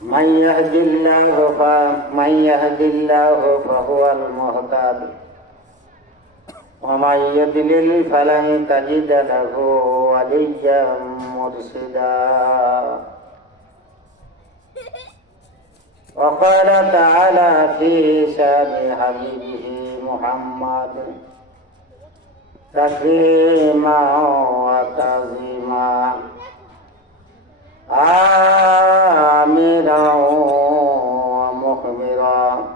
من يهد الله فهو المهتد ومن يضلل فلن تجد له وليا مرشدا وقال تعالى في شان حبيبه محمد تكريما وتعظيما آمرا ومخبرا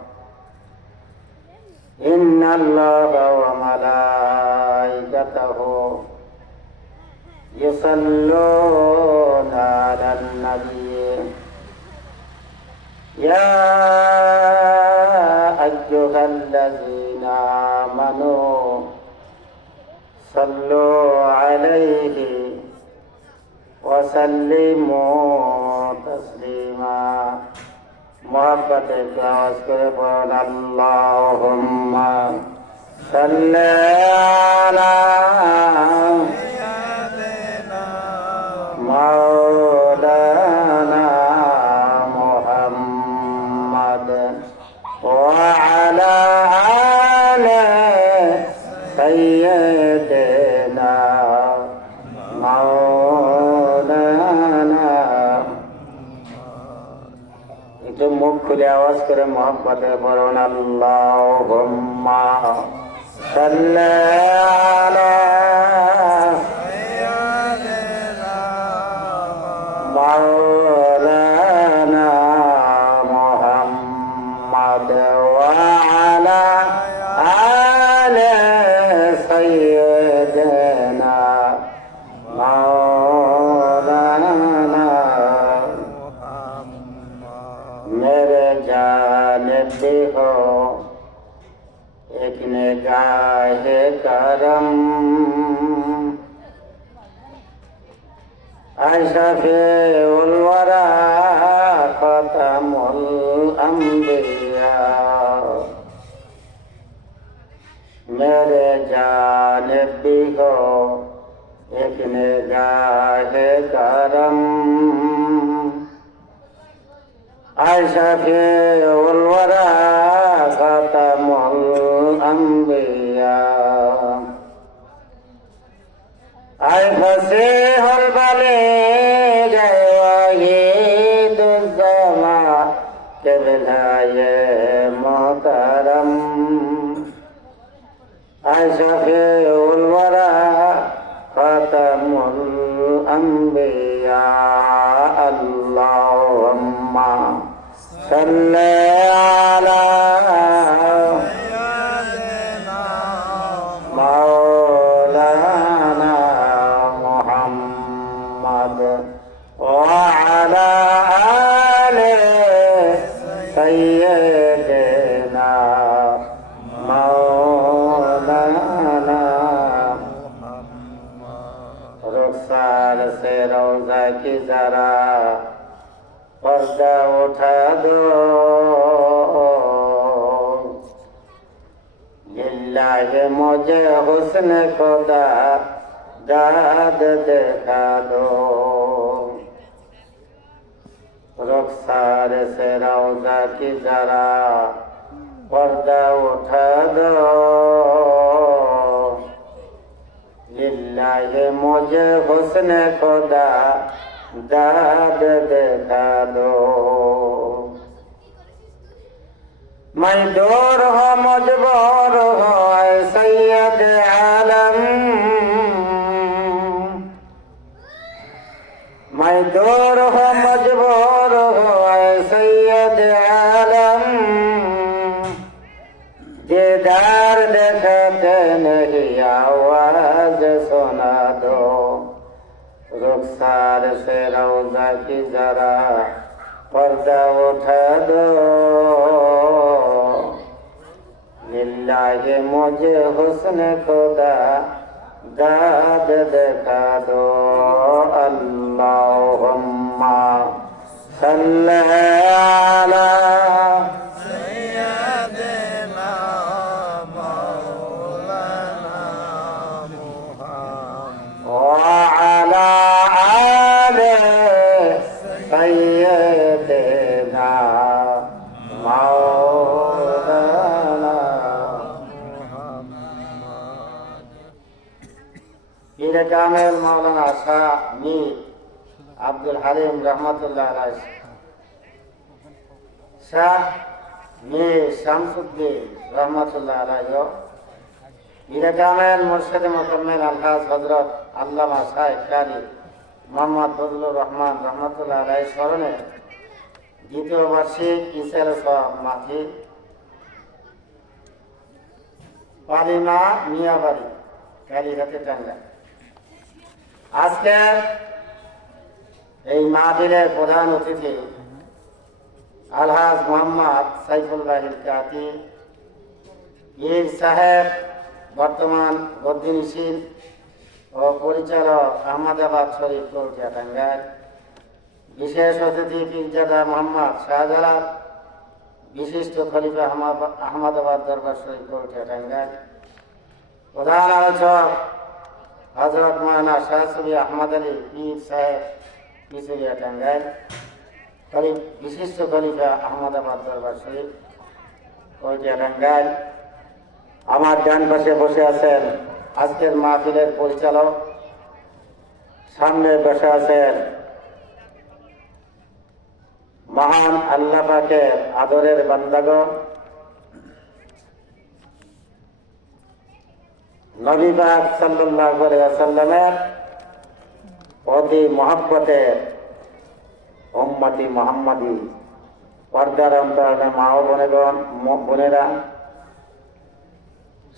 إن الله وملائكته يصلون على النبي يا أيها الذين آمنوا صلوا عليه وسلموا تسليما محبت اخلاص করে পড়ুন আল্লাহুম্মা সাল্লি আলা মাওলানা মুহাম্মাদ ওয়া আলা আলি সাইয়্যিদিনা একটু মুখ খুলে আওয়াজ করে মোহাম্মতে পড়ুন আল্লাহুম্মা সাল্লি আলা মাওলানা মুহাম্মাদ ওয়া আলা আলি সাইয়্যিদিনা मेरे जानते हो एक निगाह करम अशफे उल वरा खतमुल अंबिया मेरे जानते हो एक निगाह करम अशफे उल वरा खतमुल अंबिया आए फसीहुल बलीग वहीदुज़्ज़मा क़िबलाए मोहतरम अशफे उल वरा खतमुल अंबिया अल्लाहुम्मा सल्ली अला मौलाना मुहम्मद वा अला आलि सय्यिदिना मौलाना रुखसार से रोज़ा की जरा पर्दा उठा दो लिल्लाह मुझे हुस्न खुदा दाद दिखा दो रुखसार से रोज़ा की जरा पर्दा उठा दो लिल्लाह मुझे हुस्न खुदा दाद दिखा दो मैं दूर हो मजबूर हो सैयद आलम मैं दूर हो मजबूर हो सैयद आलम दीदार देखते नहीं आवाज सुना दो रुखसार से रोज़ा की जरा पर्दा उठा दो लिल्लाह मुझे हुस्न खुदा दाद दिखा दो अल्लाहुम्मा सल्ली अला सय्यिदिना मौलाना मुहम्मद वा अला आलि सय्यिदिना দেনা মাওলানা। পীর কামেল মাওলানা শাহ মীর আব্দুল হালিম রহমতুল্লাহ আলাইহি, শাহ মীর শামসুদ্দিন রহমতুল্লাহ আলাইহি, পীর কামেল মুর্শিদ মুকাম্মেল আলহাজ হযরত আল্লামা শাইখ কারি মোহাম্মদ ফজলুর রহমান রহমতুল্লাহ আলাইহি স্মরণে দ্বিতীয় বার্ষিক ইসের সব মাহফিল পালিমা মিয়াবাড়ি কালীঘাটে টাঙ্গাইল। আজকের এই মাহফিলের প্রধান অতিথি আলহাজ মোহাম্মদ সাইফুল্লাহ কাতি পীর সাহেব, বর্তমান বদ্দিনশীল ও পরিচালক আহমদাবাদ শরীফ কলকাতা টাঙ্গাইল। বিশেষ অতিথি পীরজাদা মোহাম্মদ শাহজালাল, বিশিষ্ট খলিফা আহমদাবাদ দরবার শরীফ কলকাতা টাঙ্গাইল। প্রধান আলোচক হযরত মাওলানা শাহ সুফি আহমদ আলী পীর সাহেব পিছুরিয়া টাঙ্গাইল, বিশিষ্ট খলিফা আহমদাবাদ দরবার শরীফ কলকাতা টাঙ্গাইল। আমার ডান পাশে বসে আছেন আজকের মাহফিলের পরিচালক, সামনে বসে আছেন মহান আল্লাহ পাকের আদরের বান্দাগণ, নবী পাক সাল্লাল্লাহু আলাইহি ওয়াসাল্লামের অতি মহব্বতের উম্মতি মুহাম্মাদি পর্দার অন্তরালে মা ও বোনেরা,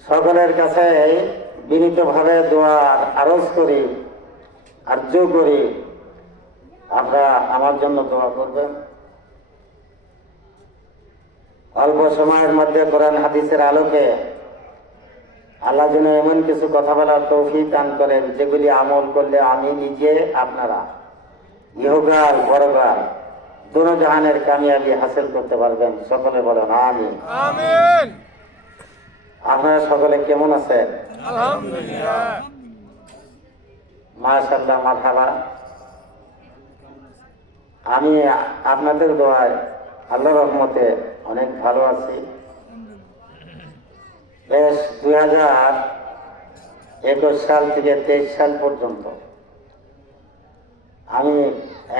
সকলের কাছে বিনীতভাবে দোয়ার আরজ করি, আর্য করি, আপনারা আমার জন্য দোয়া করবেন। অল্প সময়ের মধ্যে কোরআন হাদিসের আলোকে আল্লাহ যেন এমন কিছু কথা বলার তৌফিক দান করেন যেগুলি আমল করলে আমি নিজে, আপনারা ইহকাল পরকাল দুনো জাহানের কামিয়াবি হাসিল করতে পারবেন। সকলে বলেন আমিন। আমিন। আপনারা সকলে কেমন আছেন? আলহামদুলিল্লাহ। মাশাআল্লাহ, মারহাবা। আমি আপনাদের দোয়ায় আল্লাহর রহমতে অনেক ভালো আছি। বেশ 2021 সাল থেকে 23 সাল পর্যন্ত আমি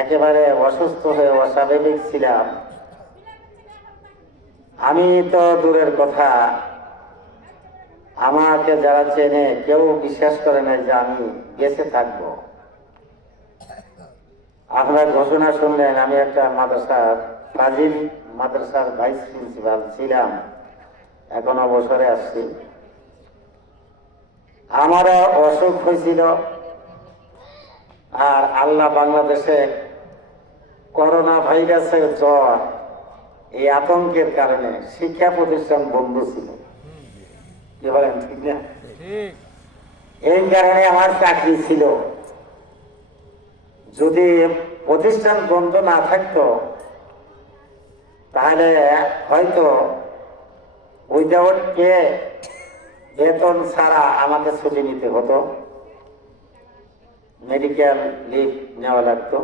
একেবারে অসুস্থ হয়ে অস্বাভাবিক ছিলাম। আমি তো দূরের কথা, আমাকে যারা চেনে কেউ বিশ্বাস করে না যে আমি বেঁচে থাকব। আপনারা ঘোষণা শুনলেন আমি একটা মাদ্রাসার ফাজিল মাদ্রাসার ভাইস প্রিন্সিপাল ছিলাম, এখন অবসরে আসছি। আমারও অসুখ হয়েছিল, আর আল্লাহ বাংলাদেশে করোনা ভাইরাসের জ্বর, এই আতঙ্কের কারণে শিক্ষা প্রতিষ্ঠান বন্ধ ছিল। কি বলেন, ঠিক না? এই কারণে আমার চাকরি ছিল। যদি প্রতিষ্ঠান বন্ধ না থাকতো তাহলে হয়তো উইদাউট পে বেতন ছাড়া আমাকে ছুটি নিতে হতো, মেডিকেল লিভ নেওয়া লাগতো।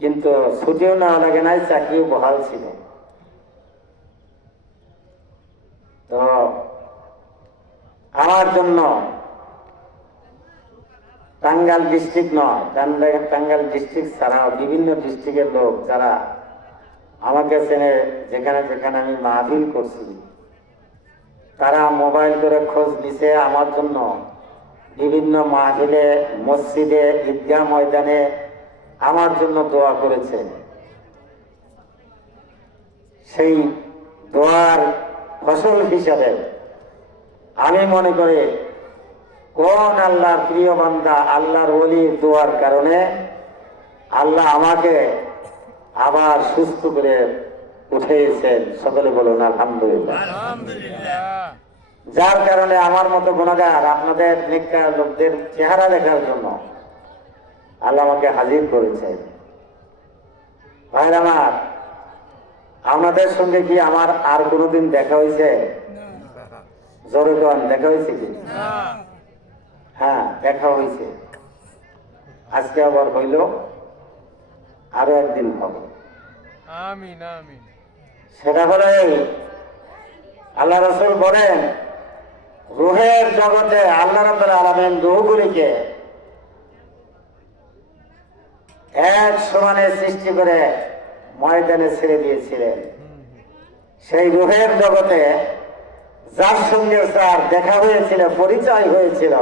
কিন্তু ছুটিও নেওয়া লাগে নাই, চাকরিও বহাল ছিল। তো আমার জন্য টাঙ্গাইল ডিস্ট্রিক্ট নয়, টাঙ্গাইল ডিস্ট্রিক্ট ছাড়াও বিভিন্ন ডিস্ট্রিক্টের লোক যারা আমাকে চেনে, যেখানে যেখানে আমি মাহফিল করছি, তারা মোবাইল করে খোঁজ নিছে আমার জন্য। বিভিন্ন মাহফিলে, মসজিদে, ঈদগাহ ময়দানে আমার জন্য দোয়া করেছে। সেই দোয়ার ফসল হিসাবে আমি মনে করি কোন আল্লাহর প্রিয় বান্দা, আল্লাহর ওলির দোয়ার কারণে আল্লাহ আমাকে আবার সুস্থ করে উঠেছেন। সকলে বলুন আলহামদুলিল্লাহ। যার কারণে আমার মতো গুনাহগার আপনাদের নেককার লোকদের চেহারা দেখার জন্য আল্লাহ আমাকে হাজির করেছেন। ভাইরা আমার, আপনাদের সঙ্গে কি আমার আর কোনোদিন দেখা হয়েছে? জোরে কোন, দেখা হয়েছে কি? হ্যাঁ, দেখা হয়েছে। আজকে আবার হইল। আরো একদিন হবে। আমিন আমিন। সেটা হলো এই, আল্লাহ রাসূল বলেন রূহের জগতে আল্লাহ রাব্বুল আলামিন রূহগুলিকে এক সমানে সৃষ্টি করে ময়দানে ছেড়ে দিয়েছিলেন। সেই রূহের জগতে যার সঙ্গে তার দেখা হয়েছিল, পরিচয় হয়েছিল,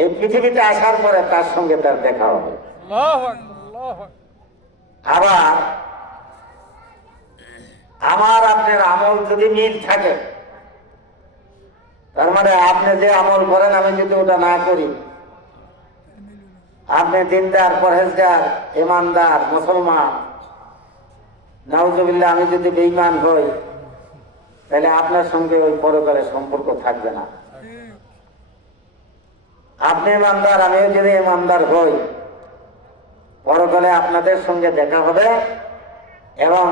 এই পৃথিবীতে আসার পরে তার সঙ্গে তার দেখা হবে। আল্লাহু আকবার, আল্লাহু আকবার। আবার আমার আপনার আমল যদি মিল থাকে, তার মানে আপনি যে আমল করেন আমি যদি ওটা না করি, আপনি দিনদার, পরহেজগার, ইমানদার, মুসলমান, নাউজুবিল্লাহ আমি যদি বেঈমান হই, তাহলে আপনার সঙ্গে ওই পরকালে সম্পর্ক থাকবে না। আপনি ইমানদার, আমিও যদি ইমানদার হই, পরকালে আপনাদের সঙ্গে দেখা হবে এবং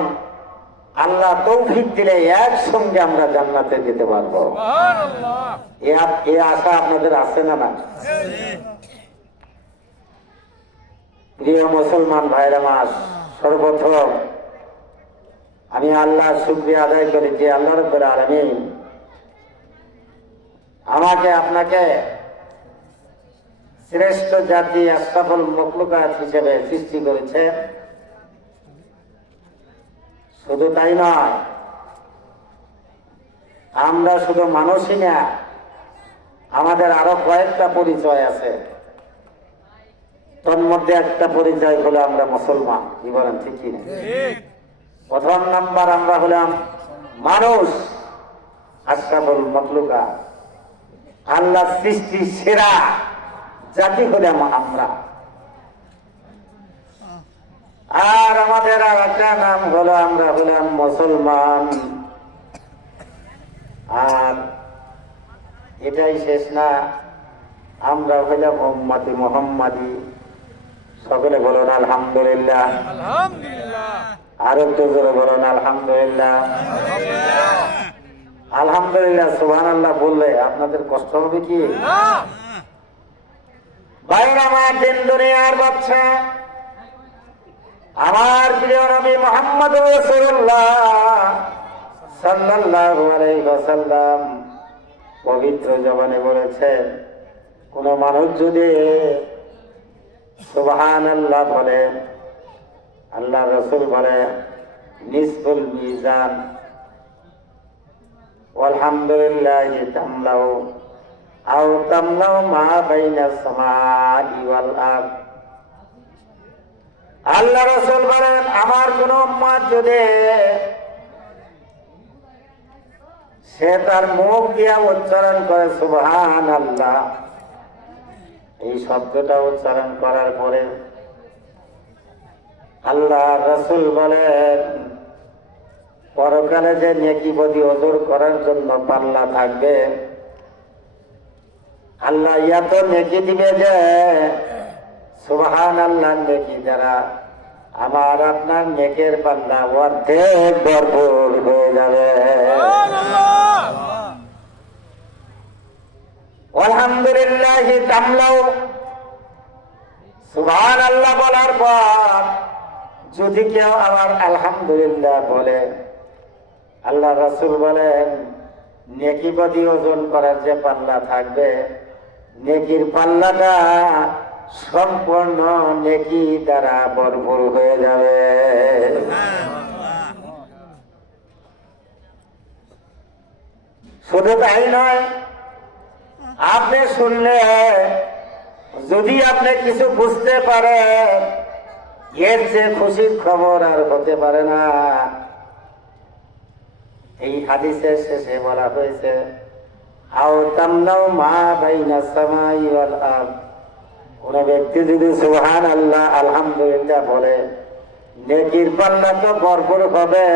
আল্লাহ তৌফিক দিলে একসঙ্গে আমরা জান্নাতে যেতে পারবো। সুবহানাল্লাহ। এই আশা আপনাদের আছে না? না? প্রিয় মুসলমান ভাইরা আমার, সর্বপ্রথম আমি আল্লাহর শুকরিয়া আদায় করি যে আল্লাহ রাব্বুল আলামিন আমাকে আপনাকে শ্রেষ্ঠ জাতি আশরাফুল মাখলুকাত হিসেবে সৃষ্টি করেছে। শুধু তাই নয়, আমরা শুধু মানুষই না, আমাদের আরো কয়েকটা পরিচয় আছে। তন্মধ্যে একটা পরিচয় হলো আমরা মুসলমান। কি বলেন, ঠিক কি না? ঠিক। প্রথম নাম্বার আমরা হলাম মানুষ, আশরাফুল মাখলুকাত, আল্লাহ সৃষ্টি সেরা জাতি হলাম আমরা। আর আমাদের আর একটা নাম হলো আমরা হলাম মুসলমান। আর এটাই শেষ না, আমরা হইলাম উম্মতি মুহাম্মাদি। সকলে বলুন আলহামদুলিল্লাহ। আলহামদুলিল্লাহ। আর একটু জোরে বলুন আলহামদুলিল্লাহ। আলহামদুলিল্লাহ সুবহানাল্লাহ বললে আপনাদের কষ্ট হবে কি? না। ভাইরা আমার, দিন দুনিয়ার বাদশা আমার প্রিয় নবী মুহাম্মদ রাসূলুল্লাহ সাল্লাল্লাহু আলাইহি ওয়াসাল্লাম পবিত্র জবানে বলেছেন, কোন মানুষ যদি সুবহানাল্লাহ বলে, আল্লাহ রাসূল বলে নিসফুল মিজান আলহামদুলিল্লাহি তামলাউ আও তামলাউ মা বাইনাস সামাই ওয়াল আরদ। আল্লাহ রাসূল বলেন আমার কোন উম্মত যদি সে তার মুখ দিয়া উচ্চারণ করে সুবহানাল্লাহ, এই শব্দটা উচ্চারণ করার পরে আল্লাহ রাসূল বলেন পরকালে যে নেকি বদি ওজোর করার জন্য পাল্লা থাকবে, আল্লাহ এত নেকি দিবে যে সুবহানাল্লাহ নেকি দ্বারা আমার আপনার নেকের পাল্লা অর্ধেক ভরপুর হয়ে যাবে। আলহামদুলিল্লাহি তামলাউ, সুবহানাল্লাহ বলার পর যদি কেউ আমার আলহামদুলিল্লাহ বলে, আল্লাহ রাসূল বলেন নেকি বদি ওজন করার যে পাল্লা থাকবে, নেকির পাল্লাটা সম্পূর্ণ নেকি দ্বারা ভরপুর হয়ে যাবে। শুধু তাই নয়, আপনি শুনলে যদি আপনি কিছু বুঝতে পারেন, এর যে খুশির খবর আর হতে পারে না। এই হাদিসের শেষে বলা হয়েছে আও তামলাউ মা বাইনাস সামাই ওয়াল আরদ। কোন ব্যক্তি যদি সুবহানাল্লাহ আলহামদুলিল্লাহ বলে, নেকির পাল্লা তো ভরপুর হবে।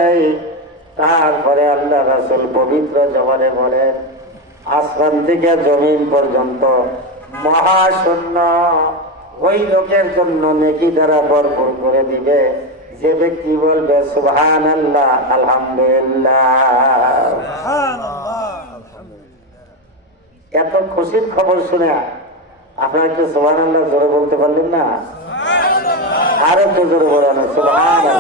তারপরে আল্লাহ রাসূল পবিত্র জবানে বলেন আসমান থেকে জমিন পর্যন্ত মহাশূন্য ওই লোকের জন্য নেকি দ্বারা ভরপুর করে দিবে যে ব্যক্তি বলবে সুবহানাল্লাহ আলহামদুলিল্লাহ। এত খুশির খবর শুনে আপনারা একটু সুবহানাল্লাহ জোরে বলতে পারলেন না? আরো একটু জোরে বলেন সুবহানাল্লাহ।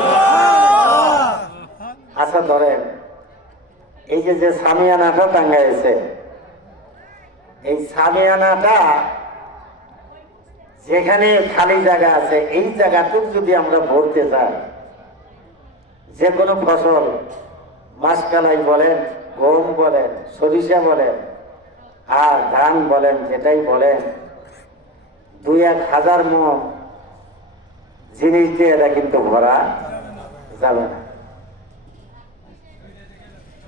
আচ্ছা ধরেন এই যে যে সামিয়ানাটা টাঙ্গাইছে, এই সামিয়ানাটা যেখানে খালি জায়গা আছে এই জায়গাটুক যদি আমরা ভরতে চাই, যে কোনো ফসল মাসকালাই বলেন, গম বলেন, সরিষা বলেন, আর ধান বলেন, যেটাই বলেন, 2-1 হাজার মণ জিনিস দিয়ে এটা কিন্তু ভরা যাবে না।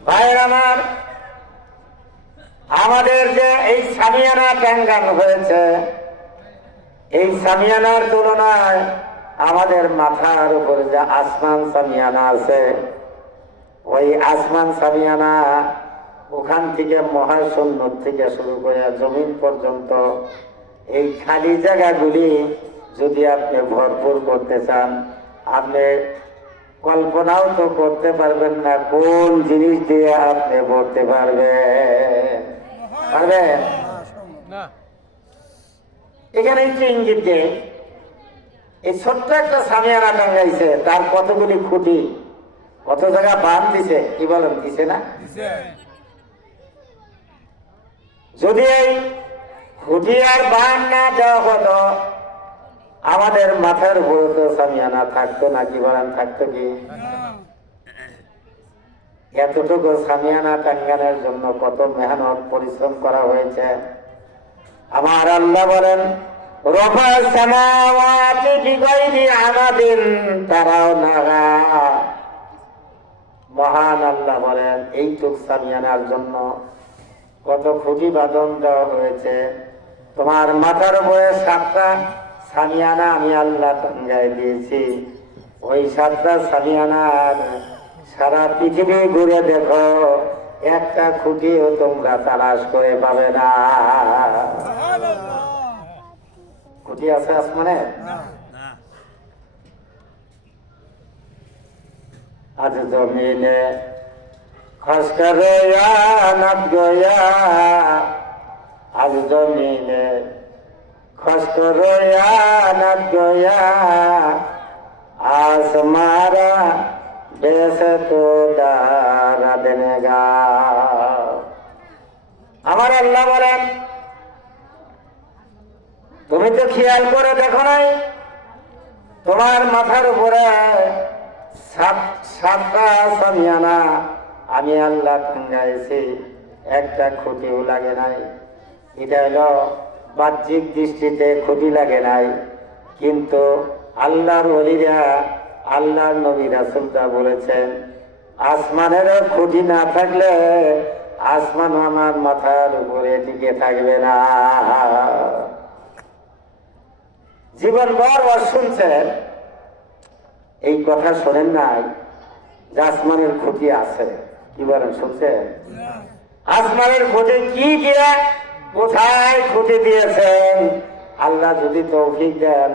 ভাইয়ের আমার, আমাদের যে এই সামিয়ানা টাঙ্গানো হয়েছে, এই সামিয়ানার তুলনায় আমাদের মাথার উপরে যে আসমান সামিয়ানা আছে, ওই আসমান সামিয়ানা ওখান থেকে মহাশূন্য থেকে শুরু করে জমিন পর্যন্ত এই খালি জায়গাগুলি যদি আপনি ভরপুর করতে চান, আপনি কল্পনাও তো করতে পারবেন না কোন জিনিস দিয়ে আপনি ভরতে পারবেন। না। এখানে একটু ইঙ্গিত দিয়ে এই ছোট্ট একটা সামিয়ানা টাঙ্গাইছে, তার কতগুলি খুঁটি, কত জায়গা বাঁধ দিছে, কি বলেন, দিছে না? যদি এই খুঁটি আর বাঁধ না দেওয়া হতো, আমাদের মাথার উপরে তো সামিয়ানা থাকতো না, কি বলেন, থাকতো কি? এতটুকু সামিয়ানা টাঙ্গানোর জন্য কত মেহনত পরিশ্রম করা হয়েছে। আমার আল্লাহ বলেন, রফা সামাওয়াতি বিগাইরি আমাদিন তারাওনাহা। মহান আল্লাহ বলেন, এইটুক সামিয়ানার জন্য কত খুঁটি বাঁধন দেওয়া হয়েছে। তোমার মাথার উপরে 7টা সামিয়ানা আমি আল্লাহ টাঙ্গাই দিয়েছি। ওই 7টা সামিয়ানার সারা পৃথিবী ঘুরে দেখো, একটা খুঁটিও তোমরা তালাশ করে পাবে না। খুঁটি আছে আসমানে? আজ জমিনে খসকর নাত গয়া, আজ জমিনে খসকর নাত গয়া, আসমারা বেশ তো দারা দেনেগা। আমার আল্লাহ বলেন, তুমি তো খেয়াল করে দেখো নাই, তোমার মাথার উপরে 7টা সামিয়ানা আমি আল্লাহ টাঙ্গাইছি, একটা খুঁটিও লাগে নাই। এটা হলো বাহ্যিক দৃষ্টিতে খুঁটি লাগে নাই, কিন্তু আল্লাহর ওলিরা, আল্লাহর নবী রাসূলরা বলেছেন, আসমানেরও খুঁটি না থাকলে আসমান আমার মাথার উপরে টিকে থাকবে না। জীবন ভর শুনছেন, এই কথা শোনেন নাই যে আসমানের খুঁটি আছে, কি বলেন, শুনছেন? আসমানের খুঁটি কি দিয়ে, কোথায় খুঁটি দিয়েছেন? আল্লাহ যদি তৌফিক দেন,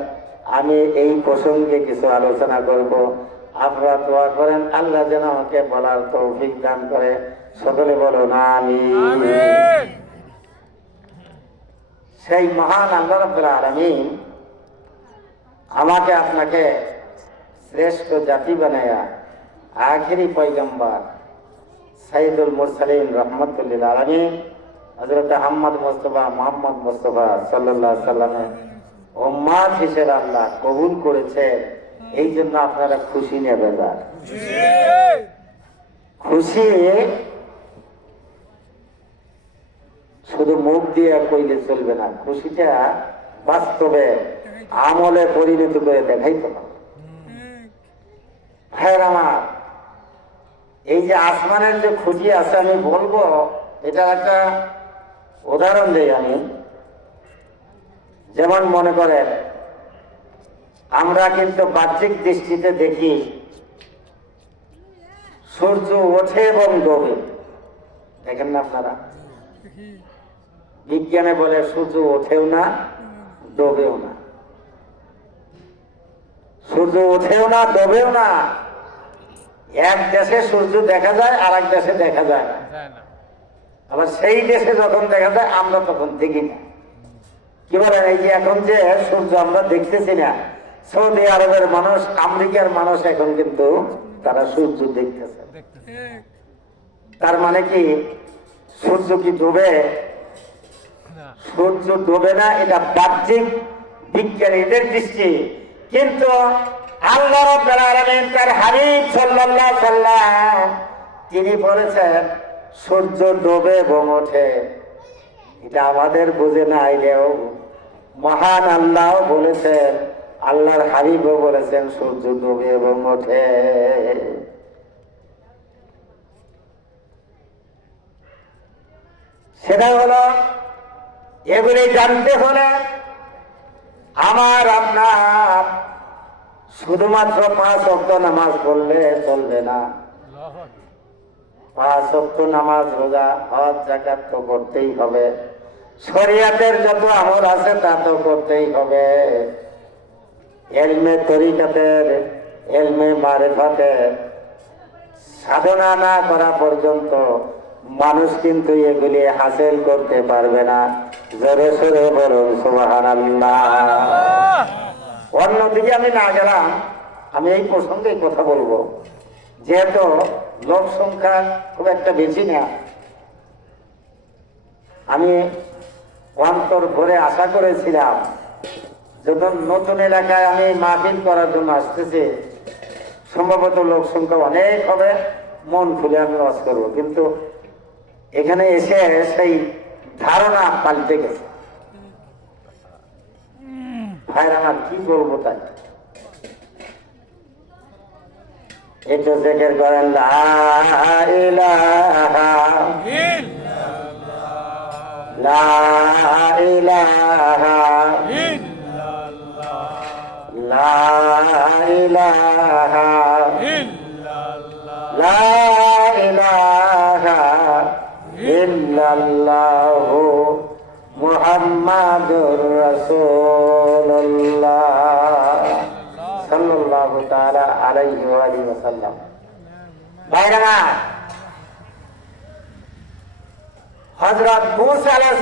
আমি এই প্রসঙ্গে কিছু আলোচনা করব। আপনারা দোয়া করেন আল্লাহ যেন আমাকে বলার তৌফিক দান করে। সকলে বলো না আমিন। সেই মহান আল্লাহ রাব্বুল আলামিন আমাকে আপনাকে শ্রেষ্ঠ জাতি বানায়া আখেরি পয়গম্বর সাইয়্যিদুল মুরসালিন রাহমাতুল লিল আলামিন হযরত মুহাম্মদ মুস্তাফা সাল্লাল্লাহু আলাইহি সাল্লামের উম্মত হিসেবে আল্লাহ কবুল করেছে। এই জন্য আপনারা খুশি নেবেন। খুশি শুধু মুখ দিয়ে কইলে চলবে না, খুশিটা বাস্তবে আমলে পরিণত করে দেখাইতে হবে। ভাইয়ের আমার, এই যে আসমানের যে খুঁটি আছে আমি বলবো, এটা একটা উদাহরণ দেই আমি। যেমন মনে করেন, আমরা কিন্তু বাহ্যিক দৃষ্টিতে দেখি সূর্য ওঠে এবং ডোবে, দেখেন না আপনারা? বিজ্ঞানে বলে সূর্য ওঠেও না, ডোবেও না। সূর্য ওঠেও না, ডোবেও না। এক দেশে সূর্য দেখা যায়, আর এক দেশে দেখা যায় না। আবার সেই দেশে যখন দেখা যায় আমরা তখন দেখি না। কি বলেন? এই যে এখন যে সূর্য আমরা দেখতেছি না, সৌদি আরবের মানুষ, আমেরিকার মানুষ এখন কিন্তু তারা সূর্য দেখতেছে। তার মানে কি সূর্য কি ডুবে? না। সূর্য ডুবে না, এটা বাহ্যিক বিজ্ঞানীদের দৃষ্টি। কিন্তু আল্লাহ রাব্বুল আলামিন তার হাবিব সাল্লাল্লাহু আলাইহি সাল্লাম তিনি বলেছেন সূর্য ডোবে এবং ওঠে। এটা আমাদের বুঝে না আইলেও মহান আল্লাহ বলেছেন, আল্লাহর হাবিবও বলেছেন সূর্য ডোবে এবং ওঠে। সেটা হলো এগুলি জানতে হলে আমার আপনার শুধুমাত্র 5 ওয়াক্ত নামাজ পড়লে চলবে না। আল্লাহু আকবার। 5 ওয়াক্ত নামাজ, রোজা, হজ, যাকাত তো করতেই হবে। শরিয়াতের যত আমল আছে তা তো করতেই হবে। ইলমে তরিকাতের, ইলমে মারিফাতের সাধনা না করা পর্যন্ত মানুষ কিন্তু এগুলি হাসিল করতে পারবে না। জোরে সোরে বলুন সুবহানাল্লাহ। অন্যদিকে আমি না গেলাম, আমি এই প্রসঙ্গে কথা বলবো। যেহেতু লোক সংখ্যা খুব একটা বেশি না, আমি অন্তর ভরে আশা করেছিলাম যখন নতুন এলাকায় আমি মাহফিল করার জন্য আসতেছি, সম্ভবত লোক সংখ্যা অনেক হবে, মন খুলে আমি ওয়াজ করবো। কিন্তু এখানে এসে সেই ধারণা পাল্টে গেছে। ভাইরা আমার কি বলবো তাই, একটু জিকির করেন লা ইলাহা লা ইলাহা লা ইলাহা লা ইলাহা ইল্লাল্লাহু মুহাম্মাদুর রাসূলুল্লাহ সাল্লাল্লাহু তাআলা আলাইহি ওয়া আলিহি ওয়াসাল্লাম। ভাইরা, হযরত মূসা আলাইহিস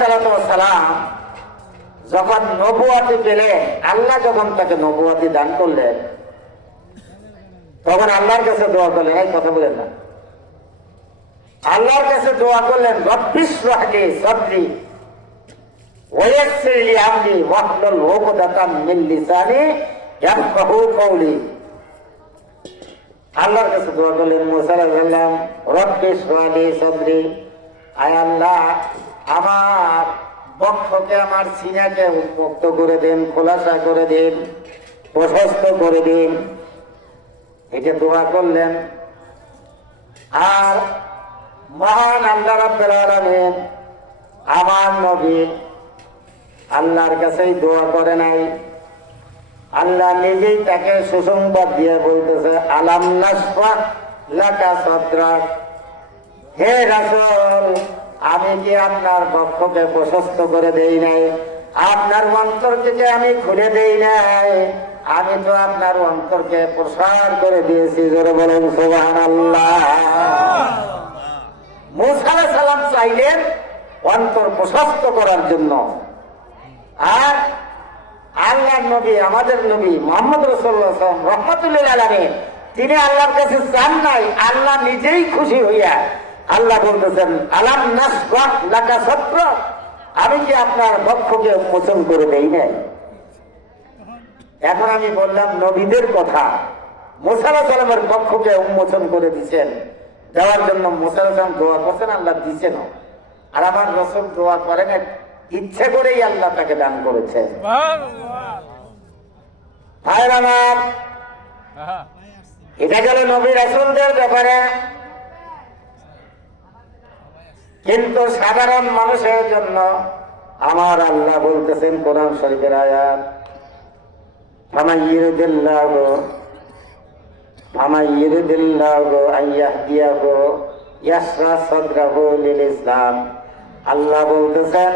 সালাম যখন নবুয়তি পেলেন, আল্লাহ যখন তাকে নবুয়তি দান করলেন, তখন আল্লাহর কাছে দোয়া করলেন। এই কথা বলেন না, আল্লাহর কাছে দোয়া করলেন রব্বিশরাহ লি সাদরি ওয়া ইয়াসসির লি আমরি ওয়াহলুল উকদাতাম মিন লিসানি ইয়াফকাহু কওলি। আল্লাহর কাছে দোয়া করলেন মূসা আলাইহিস সালাম, রব্বিশরাহ লি সাদরি, আয় আল্লাহ আমার বক্ষকে, আমার সিনাকে উন্মুক্ত করে দেন, খোলাসা করে দেন, প্রশস্ত করে দিন। এটা দোয়া করলেন। আর মহান আল্লাহ রাব্বুল আলামিন আমার নবী আল্লাহর কাছেই দোয়া করে নাই, আল্লাহ নিজেই তাকে সুসংবাদ দিয়ে বলতেছে আলাম নাশরাহ লাকা সাদরাক, হে রাসূল আমি কি আপনার বক্ষকে প্রশস্ত করে দেই নাই? আপনার অন্তরকে আমি খুলে দেই নাই? আমি তো আপনার অন্তরকে প্রসার করে দিয়েছি। জোরে বলেন সুবহানাল্লাহ। মূসা আলাইহিস সালাম চাইলেন অন্তর প্রশস্ত করার জন্য। আর আল্লাহর নবী, আমাদের নবী মুহাম্মদ রাসূলুল্লাহ সাল্লাল্লাহু আলাইহি ওয়াসাল্লাম রাহমাতুল লিল আলামিন, তিনি আল্লাহর কাছে চান নাই, আল্লাহ নিজেই খুশি হইয়া আল্লাহ বলতেছেন আলাম নাশরাহ লাকা সাদরাক, আমি কি আপনার বক্ষকে উন্মোচন করে দেই নাই? এখন আমি বললাম নবীদের কথা, মূসা আলাইহিস সালামের বক্ষকে উন্মোচন করে দিয়েছেন, দেওয়ার জন্য মূসা আলাইহিস সালাম দোয়া করছেন, আল্লাহ দিয়েছেন। আর আমার রাসূল দোয়া করেন, ইচ্ছে করেই আল্লাহ তাকে দান করেছে। ভাইরা আমার, এটা গেল নবী রাসূলদের ব্যাপারে। কিন্তু সাধারণ মানুষের জন্য আমার আল্লাহ বলতেছেন কোরআন শরীফের আয়াত, ফামাইয়ুরিদিল্লাহু আন ইয়াহদিয়াহু ইয়াশরাহ সাদরাহু লিল ইসলাম। আল্লাহ বলতেছেন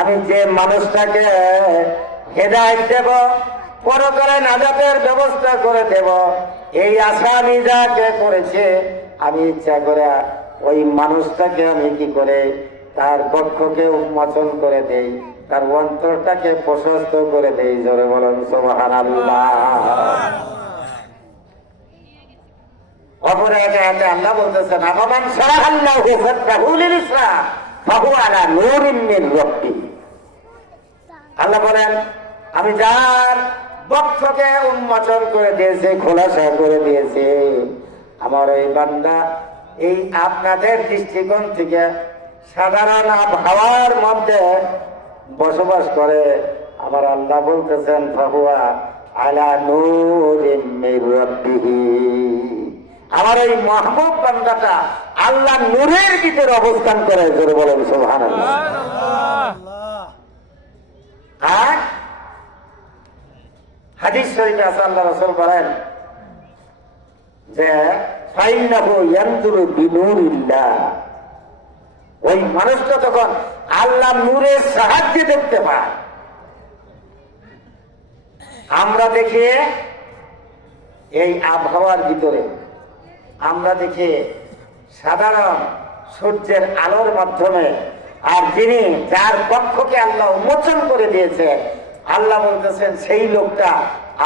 আমি যে মানুষটাকে হেদায়েত দেব, পরকালে নাজাতের ব্যবস্থা করে দেব, এই আশা আমি যাকে করেছে, আমি ইচ্ছা করে ওই মানুষটাকে আমি কি করে তার বক্ষকে উন্মোচন করে দেই, তার অন্তরটাকে প্রশস্ত করে দেই। জোরে বলেন সুবহানাল্লাহ। অপরে আয়াতে আল্লাহ বলতেছেন, আফামান শারাহাল্লাহু সাদরাহু লিল ইসলাম ফাহুয়া আলা নূরিন মিন রাব্বিহি। আল্লাহ বলেন, আমি যার বক্ষকে উন্মোচন করে দিয়েছি, খোলাসা করে দিয়েছি, আমার এই বান্দা এই আপনাদের দৃষ্টিকোণ থেকে সাধারণ আবহাওয়ার মধ্যে বসবাস করে। আমার আল্লাহ বলতেছেন, ফাহুয়া আলা নূরিন মির রাব্বিহি। আমার এই মাহবুব বান্দাটা আল্লাহ নূরের ভিতরে অবস্থান করে। জোরে বলেন সুবহানাল্লাহ। আর হাদিস শরীফে আছে, আল্লাহ রাসূল বলেন যে ফাইন্নাহু ইয়ানজুরু বিনূরিল্লাহ। ওই মানুষটা তখন আল্লাহ নূরের সাহায্যে দেখতে পায়। আমরা দেখি এই আবহাওয়ার ভিতরে, আমরা দেখি সাধারণ সূর্যের আলোর মাধ্যমে, আর যিনি যার পক্ষকে আল্লাহ উন্মোচন করে দিয়েছে, আল্লাহ বলতেছেন সেই লোকটা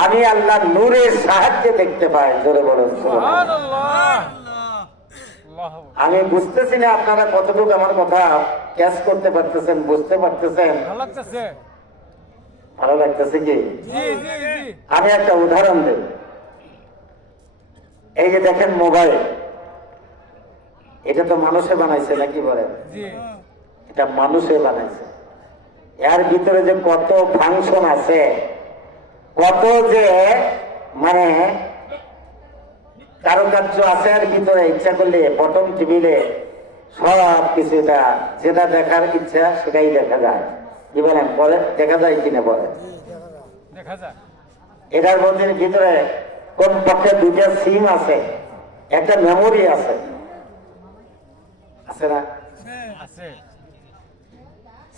আমি আল্লাহ নূরের সাহায্যে দেখতে পাই। জোরে বলেন সুবহানাল্লাহ। আমি বুঝতেছি না আপনারা কতটুকু আমার কথা ক্যাচ করতে পারতেছেন, বুঝতে পারতেছেন? ভালো লাগতেছে কি? আমি একটা উদাহরণ দেব। এই যে দেখেন মোবাইল, এটা তো মানুষে বানাইছে নাকি বলেন? এটা মানুষে বানাইছে। এর ভিতরে যে কত ফাংশন আছে, কত যে মানে কারুকার্য আছে এর ভিতরে, ইচ্ছা করলে বটন টিপিলে সব কিছু যেটা দেখার ইচ্ছা সেটাই দেখা যায়। কি বলেন? বলে দেখা যায় কিনা বলে? দেখা যায়। এটার মধ্যে ভিতরে কোন পক্ষে দুইটা সিম আছে, একটা মেমোরি আছে, আছে না? আছে।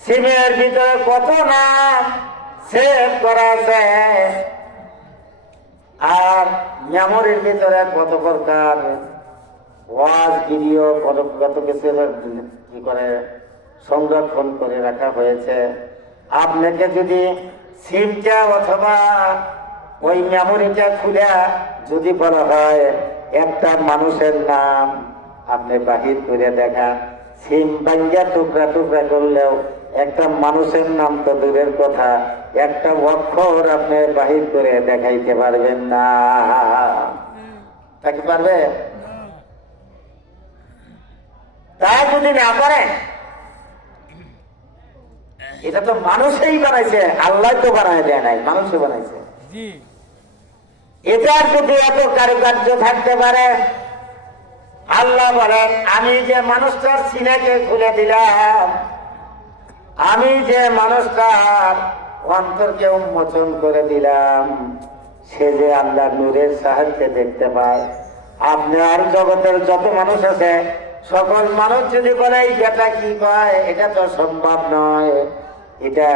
সিমের ভিতরে কত নাম সেভ করা আছে, আর মেমোরির ভিতরে কত প্রকার ওয়াজ ভিডিও কত কিছু কি করে সংরক্ষণ করে রাখা হয়েছে। আপনাকে যদি সিমটা অথবা ওই মেমোরিটা খুলে যদি বলা হয় একটা মানুষের নাম আপনি বাহির করে দেখান, সিম ভাঙ্গা টুকরা টুকরা করলেও একটা মানুষের নাম তো দূরের কথা, একটা অক্ষর আপনি বাহির করে দেখাইতে পারবেন না। তাকে পারবে? তা যদি না পারে, এটা তো মানুষই বানাইছে, আল্লাহ তো বানায় দেয় নাই, মানুষই বানাইছে। এটার যদি এত কারুকার্য থাকতে পারে, আল্লাহ বলেন আমি যে মানুষটার সিনাকে খুলে দিলাম, আমি যে মানুষটার অন্তরকে উন্মোচন করে দিলাম, সে যে আল্লাহ নূরের সাহায্যে দেখতে পায়। আপনি আর জগতের যত মানুষ আছে সকল মানুষ যদি বলে এটা কি কয়, এটা তো সম্ভব নয়, এটা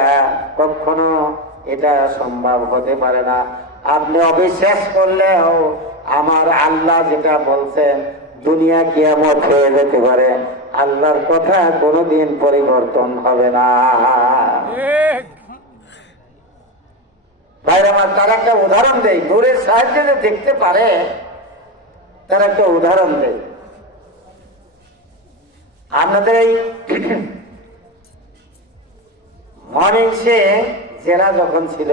কখনো এটা সম্ভব হতে পারে না। আপনি অবিশ্বাস করলেও আমার আল্লাহ যেটা বলছেন, দুনিয়া কিয়ামত হয়ে যেতে পারে, আল্লাহর কথা কোনোদিন পরিবর্তন হবে না। ভাই আমার, তার একটা উদাহরণ দেয়, নূরের সাহায্যে যে দেখতে পারে তার একটা উদাহরণ দেয়। আপনাদের এই ময়মনসিংহ জেলা যখন ছিল,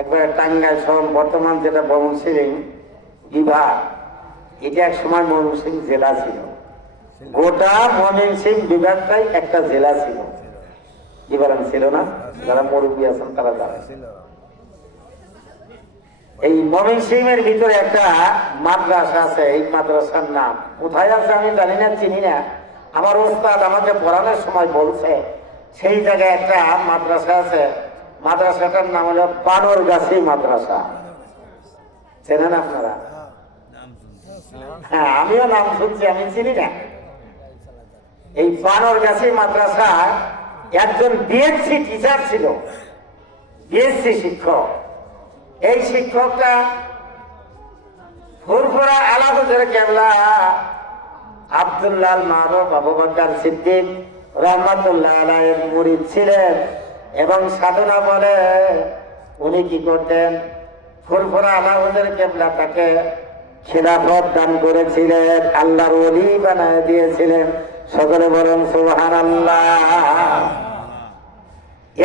একবার টাঙ্গাইল শহর, বর্তমান যেটা ময়মনসিংহ বিভাগ, এটা এক সময় ময়মনসিংহ জেলা ছিল। গোটা ময়মনসিংহ বিভাগটাই একটা জেলা ছিল। কি বলেন, ছিল না? যারা মুরব্বী আছেন তারা জানেন। এই ময়মনসিংহের ভিতরে একটা মাদ্রাসা আছে। এই মাদ্রাসার নাম কোথায় আছে আমি জানি না, চিনি না। আমার ওস্তাদ আমাকে পড়ানোর সময় বলছে সেই জায়গায় একটা মাদ্রাসা আছে। মাদ্রাসাটার নাম হলো বানরগাছি মাদ্রাসা। চেনেন আপনারা? হ্যাঁ, আমিও নাম শুনছি, আমি চিনি না। এই বানরগাছি মাদ্রাসা একজন বিএসসি টিচার ছিল, বিএসসি শিক্ষক। এই শিক্ষকটা ফুরফুরা আলা হুজুর কেবলা আব্দুল্লাহ মারুফ আবু বকর সিদ্দিক রহমাতুল্লাহ আলাইহির মুরিদ ছিলেন এবং সাধনা বলে উনি কি করতেন, ফুরফুরা আলাউদ্দিন কেবলা তাকে খিলাফত দান করেছিলেন, আল্লাহর ওলি বানায় দিয়েছিলেন। সকলে বলেন সুবহানাল্লাহ।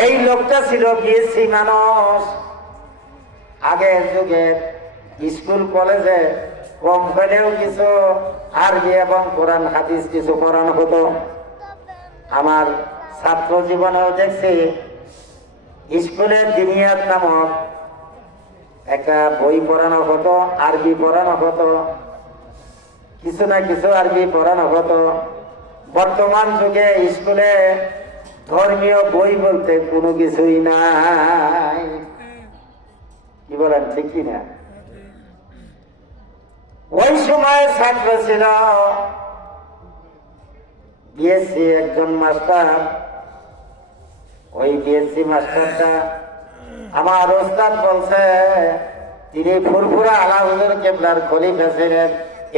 এই লোকটা ছিল বিএসসি মানুষ। আগের যুগে স্কুল কলেজে কম হলেও কিছু আরবি এবং কোরআন হাদিস কিছু পড়ানো হতো। আমার ছাত্র জীবনেও দেখছি স্কুলে দিনিয়াত নামক একটা বই পড়ানো হতো, আরবি পড়ানো হতো, কিছু না কিছু আরবি পড়ানো হতো। বর্তমান যুগে স্কুলে ধর্মীয় বই বলতে কোনো কিছুই নাই। কি বলেন, ঠিক কি না? ওই সময় ছাত্র ছিল বিএসসি একজন মাস্টার। ওই বিএসসি মাস্টারটা আমার ওস্তাদ বলছে তিনি ফুরফুরা আলাউদ্দিন কেবলার খলিফা ছিলেন।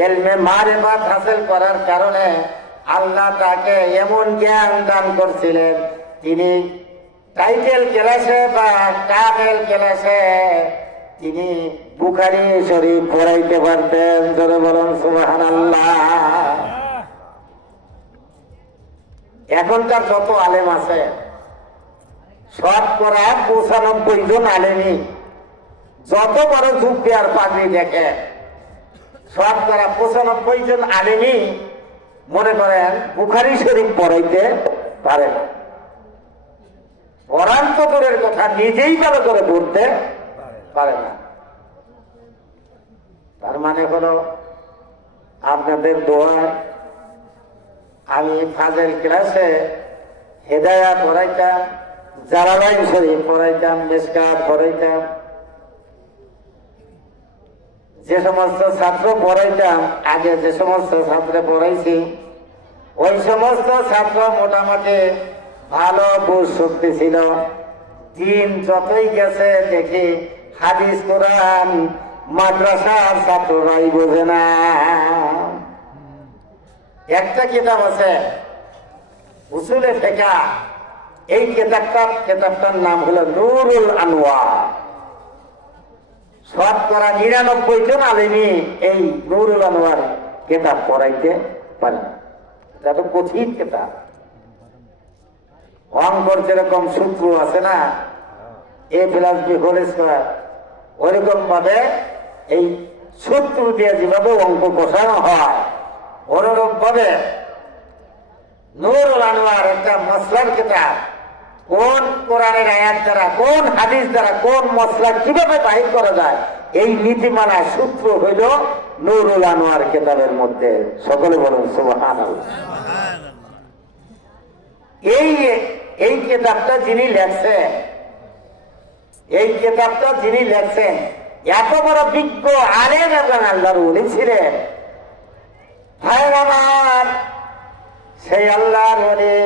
ইলমে মারিফাত হাসিল করার কারণে আল্লাহ তাকে এমন জ্ঞান দান করছিলেন, তিনি টাইটেল ক্লাসে বা কামেল ক্লাসে তিনি বুখারী শরীফ পড়াইতে পারতেন। জোরে বলুন সুবহানাল্লাহ। এখনকার যত আলেম আছে শতকরা 95 জন আলেমই, যত বড় যুক্তি আর পাগড়ি দেখে, শতকরা 95 জন আলেমই মনে করেন বুখারী শরীফ পড়াইতে পারে না। পড়ান তো দূরের কথা, নিজেই ভালো করে পড়তে পারে না। তার মানে হলো আপনাদের দোয়ায় আমি ফাজেল ক্লাসে হেদায়া পড়াইতাম, জালালাইন শরীফ পড়াইতাম, মিশকাত পড়াইতাম। যে সমস্ত ছাত্র পড়াইতাম, আগে যে সমস্ত ছাত্র পড়াইছি, ওই সমস্ত ছাত্র মোটামুটি ভালো বুঝ শক্তি ছিল। দিন যতই গেছে দেখি হাদিস কোরআন মাদ্রাসার ছাত্ররাই বোঝে না। একটা কিতাব আছে উসুলে ফিকহ, এই কিতাবটার নাম হলো নূরুল আনওয়ার। শতকরা 99 জন আলেমী এই নূরুল আনওয়ার কিতাব পড়াইতে পারে। এটা তো কঠিন কিতাব। অঙ্কর যেরকম সূত্র আছে না, এ প্লাস বি হোল স্কয়ার, ওইরকম ভাবে এই সূত্র দিয়ে যেভাবে অঙ্ক কষানো হয়, অনুরূপ ভাবে নূরুল আনওয়ার একটা মসলার কিতাব। কোন কোরআনের আয়াত দ্বারা, কোন হাদিস দ্বারা কোন মসলা কিভাবে বাহির করা যায়, এই নীতিমালা সূত্র হইল নূরুল আনওয়ার কিতাবের মধ্যে। সকলে বলুন সুবহানাল্লাহ। এই কিতাবটা যিনি লেখছেন, এই কিতাবটা যিনি লেখছেন এত বড় বিজ্ঞ আলেম এবং আল্লাহর ওলি ছিলেন। ভাই আমার, সেই আল্লাহর ওলি